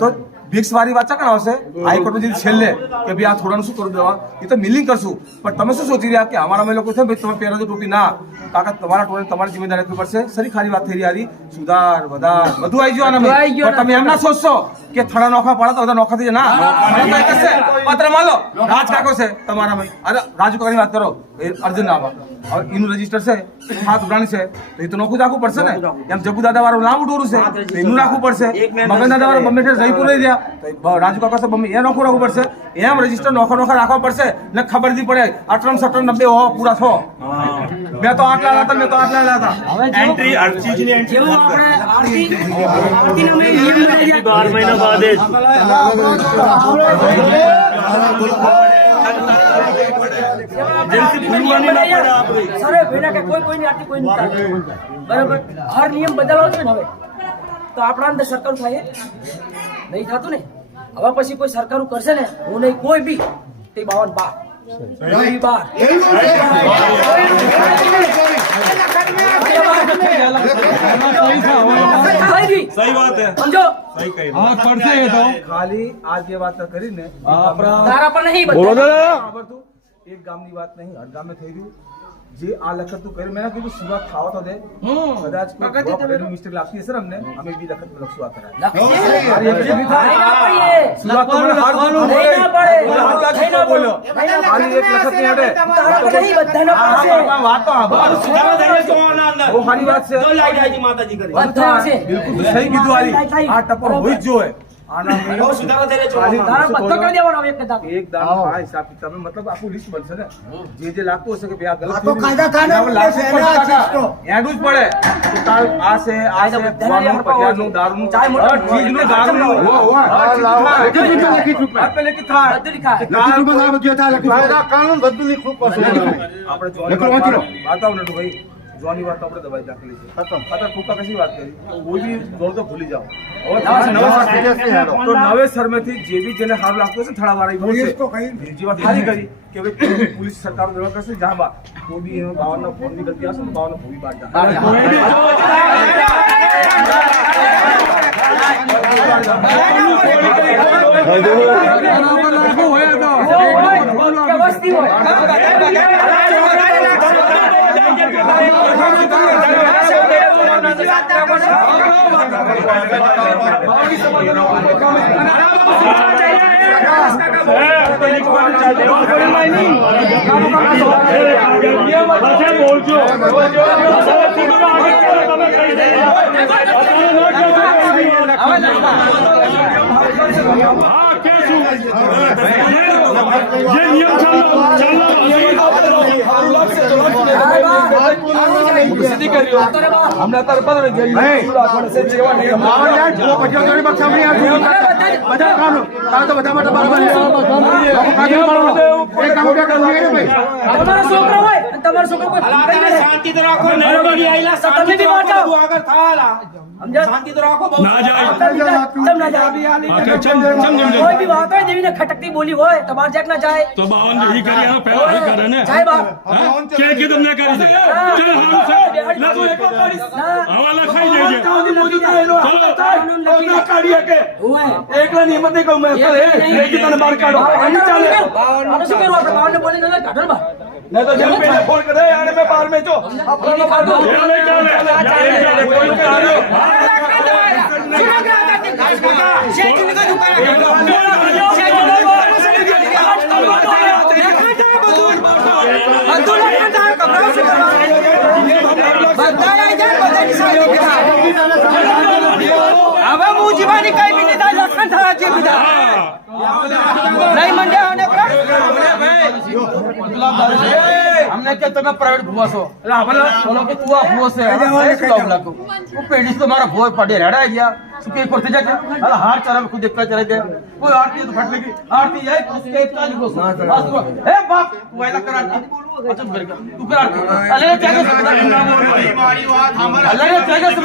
તો ભિક્ષ વાળી વાત ચાકણ આવશે. હાઈકોર્ટમાં જે છેલ્લે કે ભાઈ આ થોડાનું શું કરું દેવા, એ તો મિલિંગ કરશું. પણ તમે શું સોચી રહ્યા કે અમારા લોકો છે ભાઈ તમે પહેલા તો ટોપી ના કાકા તમારા ટોળે તમારી જિમ્મેદારી રાખવી પડશે. સરી ખાલી વાત થઈ રહી સુધાર વધાર બધું આવી ગયું આના. પણ તમે એમ ના સોચશો કે થોડા નોખા પડે તો બધા નોખા થઈ જાય. ના પત્ર માલો રાજ કાકો છે તમારા ભાઈ. અરે રાજુ કાકાની વાત કરો, એ અર્જુન નામ હવે એનું રજીસ્ટર છે 7 ઉઘરાણી છે તો એ તો નોખું રાખવું પડશે ને. એમ જગુ દાદા વાળું નામ ઉડોરું છે તો એનું રાખવું પડશે. મગન દાદા વાળું બમ્બે જયપુર રહી ગયા તો રાજુ કાકા છે બમ્બે એ નોખું રાખવું પડશે. એમ રજીસ્ટર નોખા નોખા રાખવા પડશે ને ખબર નહીં પડે 58 97 90 હો પૂરા થો. મેં તો આટલા લાતા મેં તો આટલા લાતા એન્ટ્રી હર ચીજની એન્ટ્રી જેવું આપણે આરતી નામે નિયમ બનાવ્યા. 12 મહિના બાદ જ સરે ભેડા કે કોઈની આરતી કોઈ નહીં કાઢે. બરાબર, હર નિયમ બદલવો જોઈએ ને. હવે તો આપણા અંદર સરકાર થાય નહીં થતું ને. હવે પછી કોઈ સરકારું કરશે ને, હું નહીં કોઈ બી તે 52 બાર સહી વાત હે સમજો. ખાલી આ જે વાત કરીને તારા પર નહીં ખબર બધા. તું એક ગામની વાત નહીં, હર ગામે થઈ રહ્યું. જે આ લખત તું કરી મેં કીધું શરૂઆત ખાવા તો દે. કદાચ કોઈ મિસ્ટેક લાગતી હશે ને અમને, અમે બી લખત માં લખશું આ કરાય. મારી એક એવી થાય. નહીં ના પડીએ. શરૂઆત તો મને હાર બોલું. નહીં ના પડે. હાર લાગી તો બોલ્યો. ખાલી એક લખત નહીં હટે. તારા પર નહીં, બધાનો પાસે. વાત તો આભાર. બહુ સારી વાત છે. બધા હશે. બિલકુલ સહી કીધું આલી. આ ટપર હોય જ જોઈએ. આના તારા બધો કરી દેવાનો હવે એક કદાચ. એક દાન આ હિસાબ કિતાબ મતલબ આખું લિસ્ટ બનશે ને. જે લાગતું હશે કે ભાઈ આ ગલત આ તો કાયદા કાનૂન લાગતું છે, પડશે આ કાકા. ચીજ તો. એનું જ પડે કે તાર આ છે વાનું, પટિયાળનું, દારૂનું, ચાય મોટું. હર ચીજનું દારૂનું. હર ચીજ થાય. આ પેલે કે થાય. બધું લીખાય. કાનૂન બધું લીખવું પડશે. આપણે જોવાની વાત આવ નટુ ભાઈ, જોવાની વાત આપણે દબાઈ નાખેલી છે. અત્યારે ફૂકા કશી વાત કરી કોઈ બી જોર તો ભૂલી જાઓ. હવે તો નવે શર્મેથી જે બી જેને સારું લાગતું હશે થડાવાળા બોલશે. બીજી વાત સારી કરી કે ભાઈ પોલીસ સરકાર વ્યવહાર કરશે જ્યાં બા કોઈ બી એનો બાવનનો ફોન ની ગલતી હશે ને બાવનનો ભૂવી બાદ કે વસ્તી હોય. તમારો છોકરો હોય અને તમારો છોકરો કોઈ ભૂલ કરી દે. શાંતિ તો રાખો ને તમે બી બહાર જાઓ. આગળ થાલા સમજ્યા? શાંતિ તો રાખો બહુ ના જાય. ચમ ના જાય? કોઈ બી વાત હોય જેવીને ખટકતી બોલી હોય તમારે જેક ના જાય. તો બાવન નહીં કરી આ પહેલા નહીં કરે ને જાય બહાર. કે કીધું ના કરી દે ચાલ હાલ સાહેબ ના તો એકલો કરીશ હવાલા ખાઈ લેજે ચલો કાનૂન લખી કાઢી શકે હોય. એકલા ની હિંમત નહીં કહું મેં તને બહાર કાઢો આને શું કરવું આપણે? બાવનને બોલીને લઈ કાઢો ને બહાર. નહીં તો જેમ પેલે ફોન કરે આને મેં બહાર મેચો આપણને કાઢો હવે હું જીવાની કઈ બી નહીં થાય લખન થવા છે બીજા નહીં મંડ્યા અને हमने क्या तुम्हें प्राइवेट भुआ सो बोलो कि तू आ भुआ से लाभ लागो वो पेड़ी से तुम्हारा भुआ पड़े रहड़ा गया सुके करते जाके अरे हार चला खुद देखता चले गए कोई आरती तो फट लगी आरती है उसके एक काज को बस ए बाप तू ऐसा कर आरती अच्छा करके तू कर आरती अल्लाह ने चाहे अल्लाह ने चाहे सब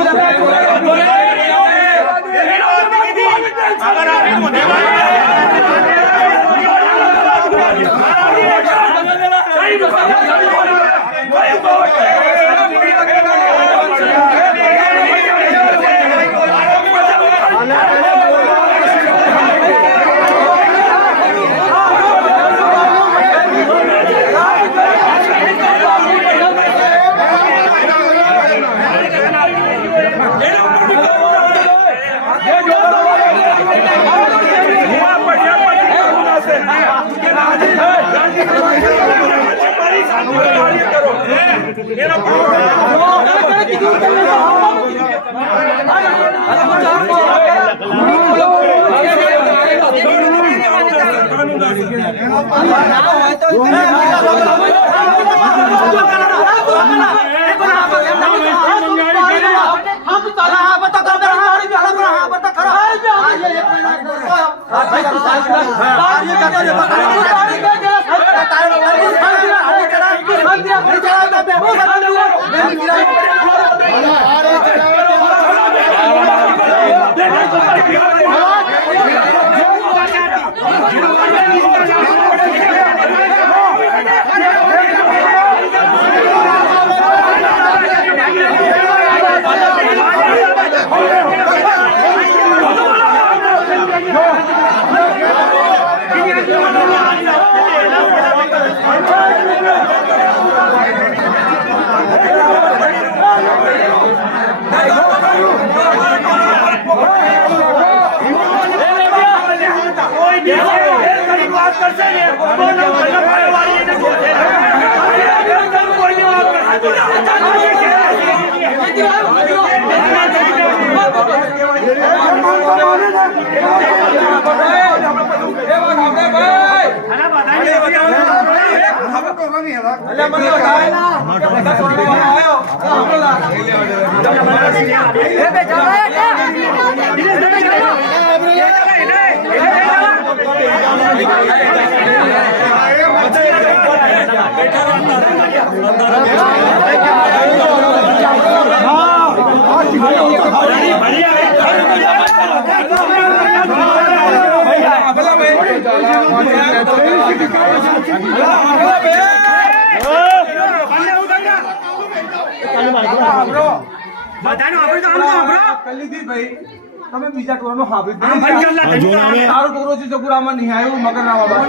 તમે બીજા ટોરનો હાબી તારો ટોરો છે જગુરામાં નહીં આવ્યો મગર ના બાબા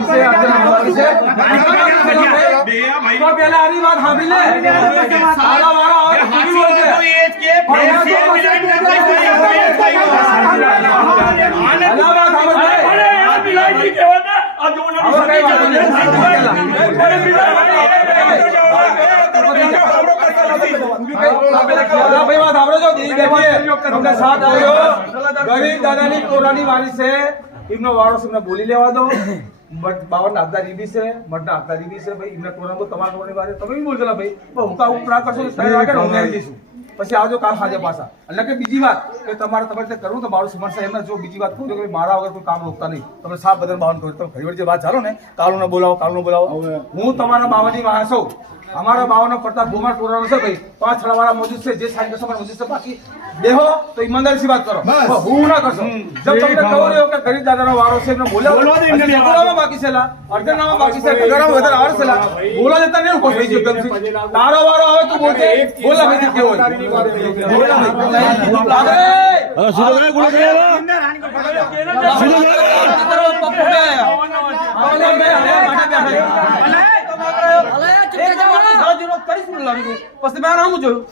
છે પેલા આની વાત હાબી લે સાલા વાળા આવે ભાઈ વાત સાંભળો છો, દીદી બેઠી છે. તમને સાથ આવ્યો. ગરીબ દાદાની કોરાની વારી છે, એમનો વારો છે, એમને બોલી લેવા દો. મઠ 52 ના હપ્તા દીધી છે, મઠના હપ્તા દીધી છે. ભાઈ એમને ટોરામાં તમારા ટોરાની વારી તમે બી બોલજો ભાઈ. પણ હું કામ ઉપરા કરશો તો 3 વાગે હું આવી દઈશું. પછી આવજો કાલ સાંજે પાછા. એટલે કે બીજી વાત કે તમારે રીતે કરવું તો મારું સમર્થ સાહેબ જો બીજી વાત કહું કે મારા વગર કોઈ કામ રોકતા નહીં. તમે સાફ બદલ બાવન કરો. તમે ઘણી વાર જે વાત ચાલો ને કાલુને બોલાવો. હું તમારા બાવાની માં છું. અમારા બાવાનો પ્રતાપ બોમાર ટોરાનો છે ભાઈ. 5 છડાવાળા મોજૂદ છે. જે સાઈન કરશો મોજૂદ છે. બાકી દેહો તો ઈમાનદારી વાત કરો. હું ના કરશો. જબ તમને ખબર હોય કે ગરીબ દાદાનો વારો છે એમને બોલાવો બાકી છે અર્ધનામાં બાકી છે ગગરામાં વધારે આવે છે બોલા જતા નહીં કોઈ થઈ ગયો એકદમથી. તારો વારો આવે તું બોલજે. બોલા ભાઈ કેવો પછી મેં આરામ જોયું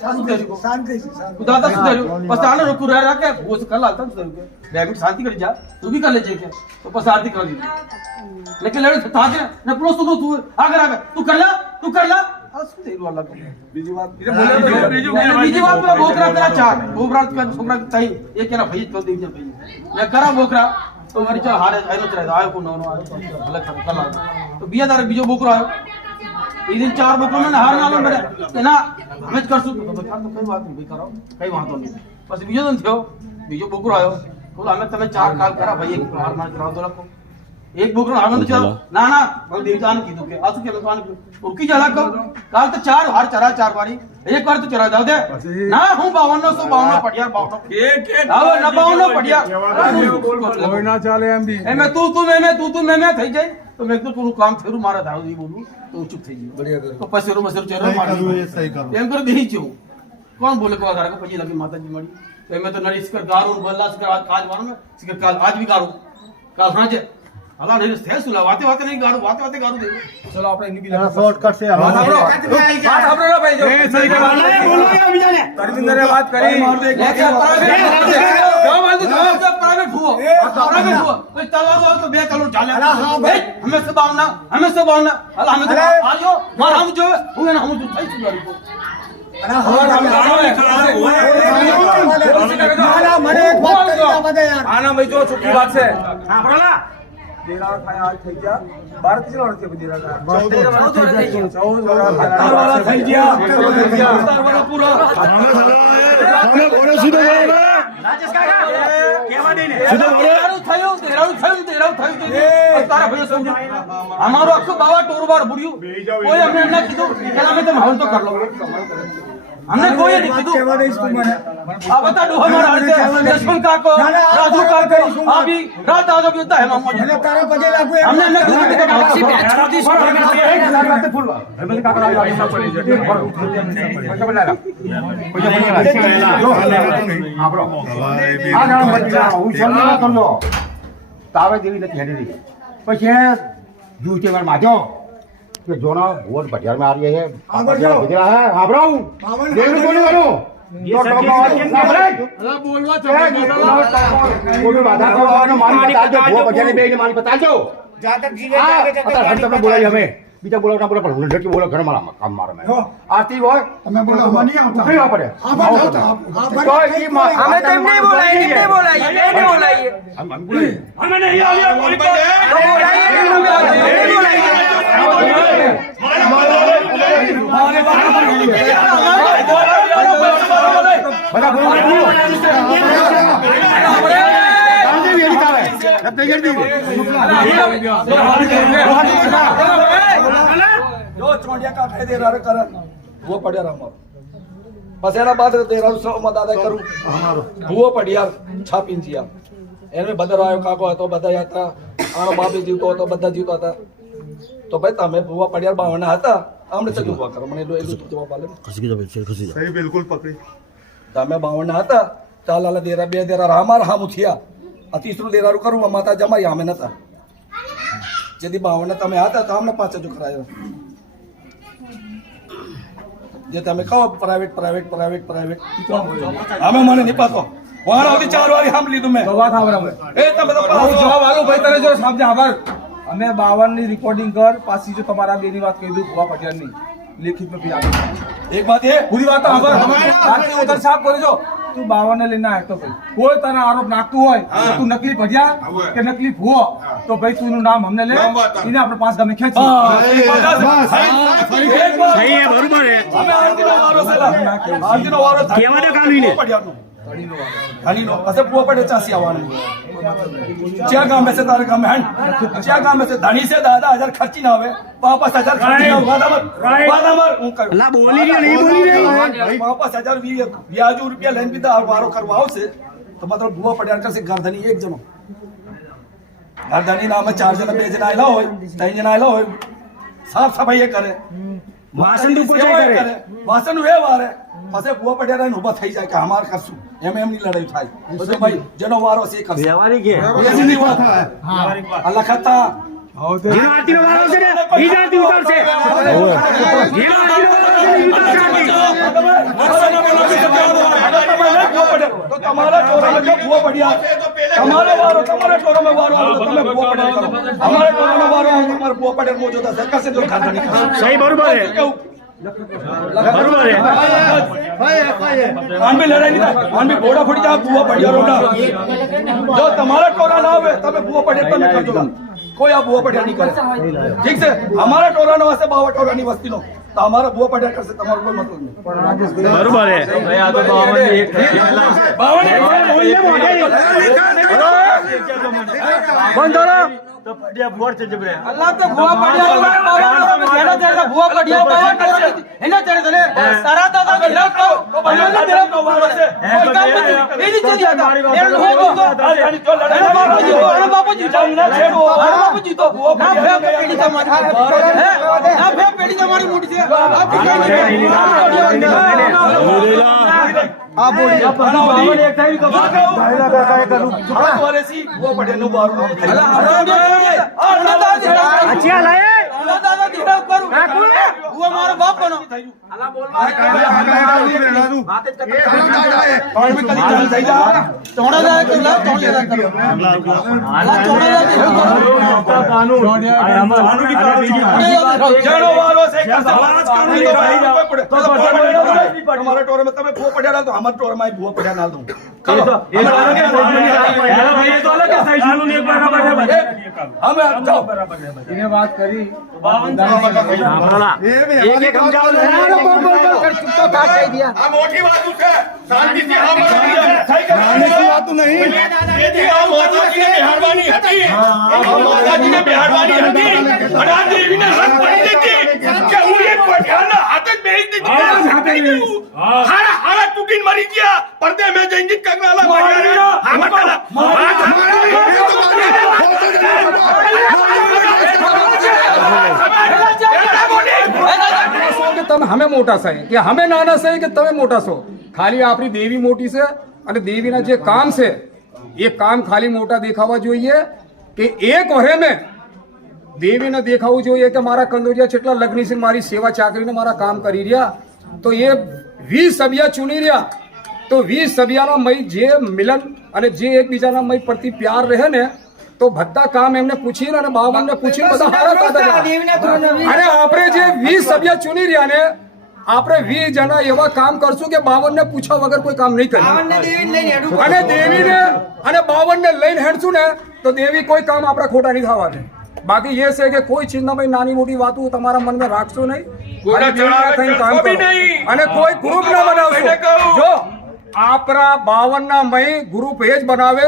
દાદા શું થયું પછી આને રોકું રહ્યા કે ભોજ કર લાલતા શું થયું કે બે મિનિટ શાંતિ કરી જા તું બી કર લેજે કે તો પછી આરતી કરી દીધી લેकिन લડે થાકે ને પ્લોસ તું આગળ તું કર લા આ શું થયું અલગ બીજી વાત પેલા બોકરા કરા ચાર બોકરા का छोकरा થઈ એ કેરા ભાઈ તો દેજે ભાઈ મેં કરા બોકરા તો મારી ચાલ હારે આયો જ રહે આયો કો નો આયો અલગ કર લા તો બીજા તારે બીજો બોકરો આયો એ दिन 4 बोकरों में हार ना लो मेरे ना हम જ કરશું તો કઈ વાત નહીં ભાઈ કરો કઈ વાંધો નહીં પછી બીજો દિન થયો બીજો બોકરો આવ્યો બોલો અમે તમે 4 કાલ કરા ભાઈ એક હાર માર કરાવ તો લખો એક બોકરો હાર ન ચાલો ના ભાઈ દેવતાને કીધું કે આ શું કે લોકોને ઓકી જલા કહો કાલ તો 4 હાર ચરા 4 વાળી એક વાર તો ચરા જાવ દે ના હું 52 પડિયાર 52 એક આવો ના 52 પડિયાર કોઈ ના ચાલે એમ બી એ મે તું મે થઈ જાય તો મેં તો પૂરું કામ થયું મારા ધારો દી બોલું તો ચૂપ થઈ ગયું બઢિયા તો પછી રૂમ સર ચેરો મારી સહી કરો એમ કરો બેહી છું કોણ બોલે કો આધાર કે પછી લગી માતાજી મળી તો એમે તો નડી સ્કર ગારું બલ્લા સ્કર આજ વારો में स्कर काल आज भी गारू काल સાંજે હલા નહીં છે સુલા વાતે નહીં ગારું વાતે ગારું દે ચલો આપણે ઇની બી શોર્ટકટ છે વાત આપણો ભાઈ જો એ સહી કરો બોલો યાર બીજાને કરવિંદરે વાત કરી પ્રાઇવેટ હુઓ કોઈ તલવાર હોય તો 2 કરોડ ચાલે હમે સે બાવના હલા હમે તો આજો માર હમ જો હું એને હમ થઈ સુલારી કો આના ભાઈ જો છોકરી વાત છે સાંભળોલા દેરા થાય આજ થઈ ગયા 12 થી વર્ષ થી દેરા થાય 14 વર્ષ થઈ ગયા પૂરા અમે બોલો સીધો રાજેશ કાકા કેવા દે ને સીધો બોલો થયું તારા ભાઈ સમજો અમારો આખો બાવા ટોરબાર બુડ્યું કોઈ અમને એમને કીધું કે અમે તમે હાલ તો કર લો हमने कोई नहीं कीधु केवा दे इसको मैंने आ बता दो हमारा हटे लक्ष्मण काको राजू काको अभी रात आजो भी होता है मामा जी तारा पजे लागू हमने न कहा कि बक्सी पे छोटी सी बात फुल हमने काका आगे सब पड़ी पैसा बना पैसा बना आपरो आ ना बच्चा હું સમજો કરલો તાવે જેવી નથી હેડી રહી પછી જૂતે વાર માજો કે જોના વોટ બજાર में आ रही है बजार गुजरा है हाबरा हूं देख बोलो करो तो टोका ना भले अला बोलवा चलो बोलो बाधा को और मारी बता दो वो बजार में बेने मारी बता दो जा तक जीवे जाके जगह તમને બોલાવી અમે બીજા બોલાવતા બોલા પણ હું લડકી બોલો ઘર મારા કામ મારે મે આરતી હોય તમે બોલો મને આવતા કઈ પડે કોઈ અમે તો એમ નહીં બોલાઈએ हम बोलाइए हमें नहीं आ गया कोई बोलाइए जो चोंडिया का दे रहा कर वो पड़े रहा पसेड़ा बाद तेरा सौ मत आदा करूं वो पड़िया छापीन जिया એને બધર આવ્યો કાકો હતો બધા હતા આનો બાપ જીવતો હતો બધા જીવતા હતા તો ભાઈ તમે ભૂવા પડિયાર બાવના હતા અમને તો જુવા કરો મને એટલું જવાબ આલે ખસી જા સહી બિલકુલ પકડી તમે બાવના હતા ચાલાલા દેરા બે દેરા રામાર હામુ થયા આ ત્રીસરું દેરારું કરું માતા જમાઈ અમે નતા જેથી બાવના તમે હતા તો અમને પાછો જો કરાયો જે તમે કહો પ્રાઇવેટ અમે મને નહીં પાતો વાળા હોતી 4 વારી સાંભળી લીધું મેં વાત સાંભળે એ તમે તો જવાબ આલો ભાઈ તને જો સમજે ખબર અમે 52 ની રેકોર્ડિંગ કર પાછી જો તમારા બેની વાત કહી દઉં ભુવા પટેલની લેખિત માં બી આપી એક વાત એ પૂરી વાત સાંભળ આટલી ઉધર સાફ કરજો તું 52 ને લઈને આવ્યો તો ભાઈ કોઈ તને આરોપ નાખતું હોય કે તું નકલી ભજ્યા કે નકલી ભુવો તો ભાઈ તું નું નામ અમને લે એને આપણે 5 ગામે ખેંચી क्या गांव में से तारे गांव में क्या गांव में से धनी से 10,000 खर्ची ना आवे वापस 1000 खर्ची ना वादामर ला बोली नहीं बोली नहीं वापस 1000 ब्याज रुपया लेन भी वारो करवाओ से तो मतलब बुआ पड़ियार से गर्दनी एक जनो गर्दनी नाम 4 जना 2 जना आयला होय 3 जना आयला होय साफ सफाई करे વાસણ નું કરે વાસણ વ્યવહાર પછી બુઆ પટેલ ઉભા થઈ જાય કે અમાર કરશું એમની લડાઈ થાય તો ભાઈ જેનો વારો છે કરશે વ્યવહારિક છે એની વાત અલ્લાહ ખાતા જેનો આરતીનો વારો છે ને ઈ જાતી ઉતરશે જેનો આરતીનો તો તમારા ચોરામાં જો બુઆ પડ્યા તમારો વારો તમારા ચોરામાં વારો તમે બુઆ પટેલ કરો અમારા ચોરામાં વારો તમારા બુઆ પટેલ મોજોદા છે કસે જો ખાનદાની સહી બરોબર છે बरोबर है आन भी लड़ाई नहीं था आन भी घोड़ा फटी जा बुआ पड़िया रोना जो तुम्हारा टोरा ना हो तब बुआ पड़िया तब कर दो कोई आप बुआ पड़िया नहीं करे ठीक से हमारा टोरा ना वैसे बाबा टोरा नहीं वस्ती नो तो हमारा बुआ पड़िया कर से तुम्हारा कोई मतलब नहीं बरोबर है भाई आ तो 52 तो पड़िया बोर से जबरे अल्लाह तो बुआ पड़िया जेड़ा जेड़ा बुआ पड़िया बाबा करसे एना चढ़े तने सारा दादा गिरा को बल्ला तेरा को वारो से कोई काम नहीं एनी चली आता ए हो तो तो लड़ाई बाबू जी तो अरे बाबू जी जाओ ना छेड़ो अरे बाबू जी तो बुआ पड़िया ना पेड़ी तुम्हारी है ना पेड़ी तुम्हारी मोटी से आप आ बोली बाबा एक टाइम का दायरा का काय करूं वाले सी वो पड़े नो बार अच्छा लाए अल्लाह दादा धीरे करू वो हमारा बाप बनो अल्लाह बोल बात कौन भी कली चल सही जा चौड़ा जाए तो ला चौड़ ले करो अल्लाह चौड़ा जाए कानून कानून की जड़ो वालों से कानून तो भाई पड़े तो हमारे टोरे में तमे भूआ पड़िया तो हमारे टोरे में भूआ पड़िया डाल दूं चलो ये तो अलग है ये तो अलग है सही कानून एक बराबर है हम जाओ इन्हें बात करी एक एक हम जाओ बोल कर चुपचाप काट कह दिया आ मोटी बात है शांति से हम सही कर बात तो नहीं यदि हम माता जी ने मेहरबानी हती माता जी ने मेहरबानी हती बड़ा देवी ने रख पड़ी थी कि उन्हें पठाना हाथ में भेज दी हारा हारा टुकिन मरी गया पर्दे में जंगी कगराला बढ़िया हम कला કે તમે હમે મોટા છે કે હમે નાના છે કે તમે મોટા છો ખાલી આપણી દેવી મોટી છે અને દેવીના જે કામ છે એ કામ ખાલી મોટા દેખાવા જોઈએ કે એક વરે મેં દેવીને દેખાવું જોઈએ કે મારા કંદોરિયા જેટલા લગ્ની છે મારી સેવા ચાકરીને મારા કામ કરી રહ્યા તો એ 20 સભ્યા ચૂની રહ્યા તો 20 સભ્યાનો મય જે મિલન અને જે એકબીજાના મય પ્રતિ પ્યાર રહે ને તો બધા કામ એમને પૂછીને અને બાવનને પૂછીને બધા હારા થતા અને આપણે જે 20 સભ્ય ચૂની રહ્યા ને આપણે 20 જણા એવા કામ કરશું કે બાવનને પૂછા વગર કોઈ કામ નહીં કરે અને દેવીને અને બાવનને લઈને હેડશું ને તો દેવી કોઈ કામ આપણા ખોટા નહીં થવા દે બાકી ये છે કે કોઈ ચીજના ભાઈ નાની મોટી વાતો તમારા મનમાં રાખશો નહીં અને કોઈ ગ્રુપ ના બનાવશો જો આપણા 52 ના મય ગ્રુપ એ જ બનાવે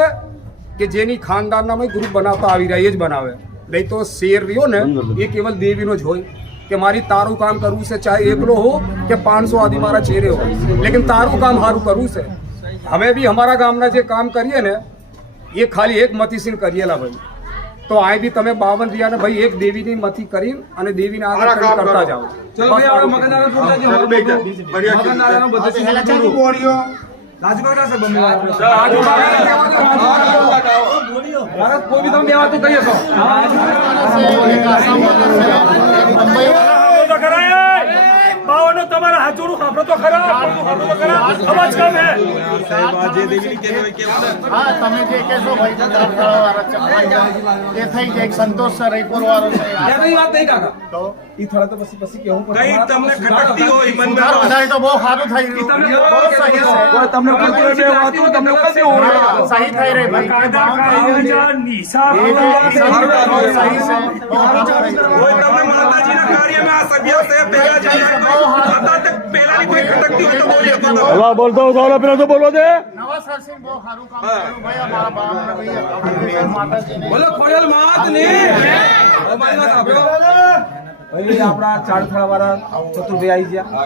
કે જેની ખાનદાનના મય ગ્રુપ બનાવતા આવી રહ્યા એ જ બનાવે નહીં તો શેર રહ્યો ને એ કેવલ દેવીનો જ હોય કે મારી તારું કામ કરવું છે ચાહે એકલો हो કે 500 आदमी मारा चेहरे हो लेकिन तारू काम हारू करવું છે हमें भी हमारा गामना जे काम करिए ने ये खाली एक मतीसिन करिएला भाई तो आए भी તમે 52 रिया ने भाई एक देवीની મતી કરી અને દેવીને આગળ કરતા જાઓ चलो भाई આપણે મગનારા પૂરતા જે મગનારાનો બધું બોડીઓ રાજકોટના છે બમ્બે ભારત કોઈ भी તમે બે વાતો કહી શકો કરાય 52 આગેવાનો તમારા હાથ જોડું સાંભળો તો ખરા, સાંભળો તો ખરા, અવાજ કમ હે. હા તમે જે કહેશો ભાઈ તો દાખલાવાળા ચપલાઈ જાય એ થઈ જાય. એક સંતોષ સર રહીપુર વાળો છે એની વાત નહીં કાકા તો ઈ થોડા તો પછી કેવું પડે. કઈ તમને ખટકતી હોય સુધાર વધારે તો બહુ સારું થઈ રહ્યું. બહુ સહી છે. તમને પૂછ્યું બે વાતો તમને કદી હોય સહી થઈ રહી ભાઈ. કાયદા કાયદા નિશાન એ જે સહી છે બહુ સારું થઈ રહ્યું. કોઈ તમને માતાજીના કાર્યમાં આ સભ્ય છે પહેલા જઈને પહેલાની કોઈ ખટકતી હોય તો બોલી શકો તમે. બોલતો પેલા તો બોલો દે. નવા સરસિંહ બહુ સારું કામ કર્યું ભાઈ. અમારા બાપને ભાઈ આપણે માતાજીને બોલો ખોડેલ માત ને અમારી વાત સાંભળો. ભાઈ આપણા ચારથાળાવાળા ચતુરભાઈ આવી ગયા,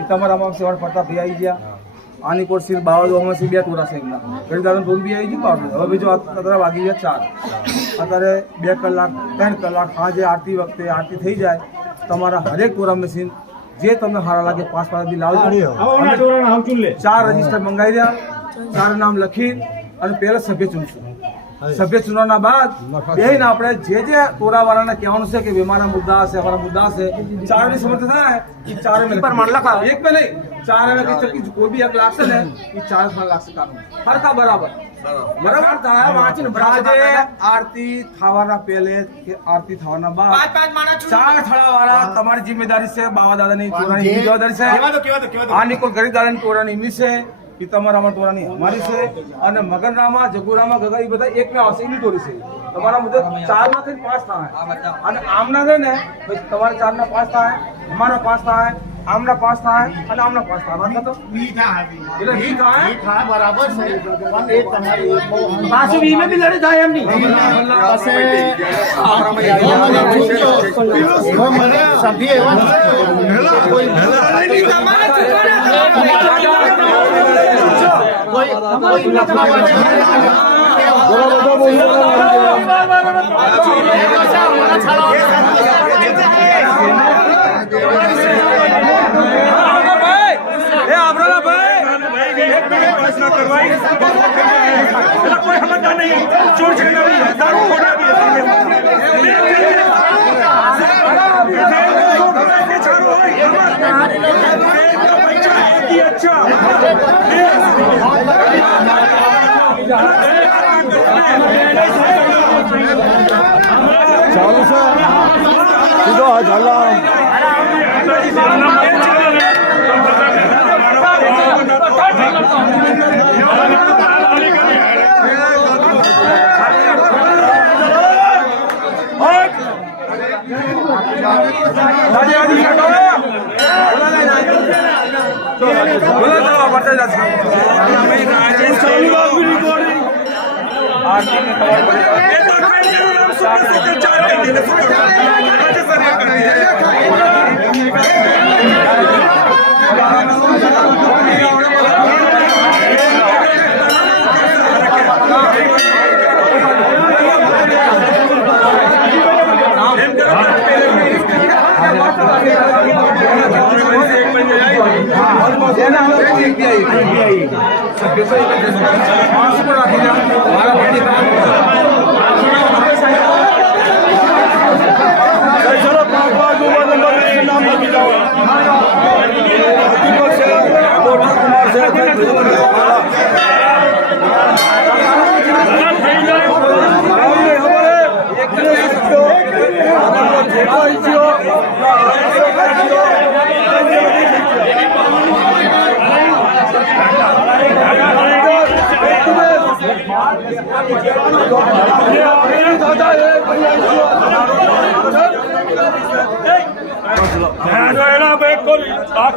એ તમારામાં સેવાડ ફરતા ભાઈ આવી ગયા. આની કોટ સિંહ બાવળમાં સિંહ બે ટોરા છે એમના ઘડી દાદા ટોલ બી આવી ગયું બાવળ. હવે બીજો અત્યારે વાગી ગયા 4. અત્યારે 2 કલાક 3 કલાક સાંજે આરતી વખતે આરતી થઈ જાય તમારા હરેક ટોરા મશીન જે તમને સારા લાગે 5 દી લાવજો. 4 રજીસ્ટર મંગાવી રહ્યા, 4 નામ લખી અને પહેલા સભ્ય ચૂનશું. સભ્ય ચૂનવાના બાદ બેન આપણે જે ટોળાવાળાને કહેવાનું છે કે અમારા મુદ્દા હશે, અમારા મુદ્દા હશે, 4 ની સમર્થ થાય એ 4 એક पे नहीं 4 में कहीं कोई भी 1 लाख से ने ये 4 लाख से कानून हर का बराबर આજે આરતી થવાના પહેલે કે આરતી થવાના બાદ 4 થળાવાળા તમારી જિમ્મેદારી છે. બાવા દાદાની ટોળાની જવાબદારી છે. આ નિકોલ ગરીબ દાદાની ટોળાની એમની છે, પિતામરામાં ટોળાની અમારી છે, અને મગનરામાં જગુરામાં ગગા એ બધા એક આવશે એની ટોળી છે. તમારા મુદ્દે 4 માંથી 5 થાય અને આમના છે ને તમારે 4 ના 5 થાય, અમારા 5 થાય, આમના 5 થાય અને આમના 5 થાય. વાત તો એટલે વી થાય બરાબર છે પણ એ તમારી વાત બહુ પાછું વીમે બી લડી થાય એમ નહીં. સભ્ય એવા કોઈ સમજતા નહીં. ચોર છેડાવી દારૂ ખોડાવી ચાલુ છે સીધો ઝાલા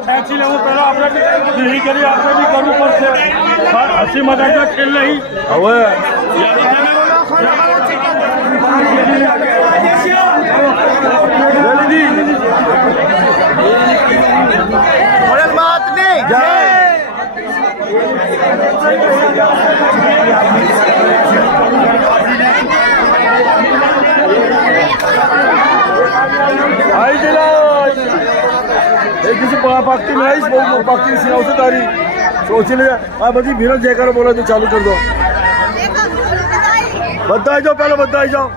ખેંચી લેવું પેલા આપણે નહીં કરી આપણે બી કરવું પડશે. હસી મજાકનો ખેલ નહીં. હવે आई जिला एक किसी पाकती में आई बहुत पाकती से आवश्यक आ रही सोच ले आ बदी भीड़ जयकार बोला तो चालू कर दो. बता जाओ पहले बता जाओ.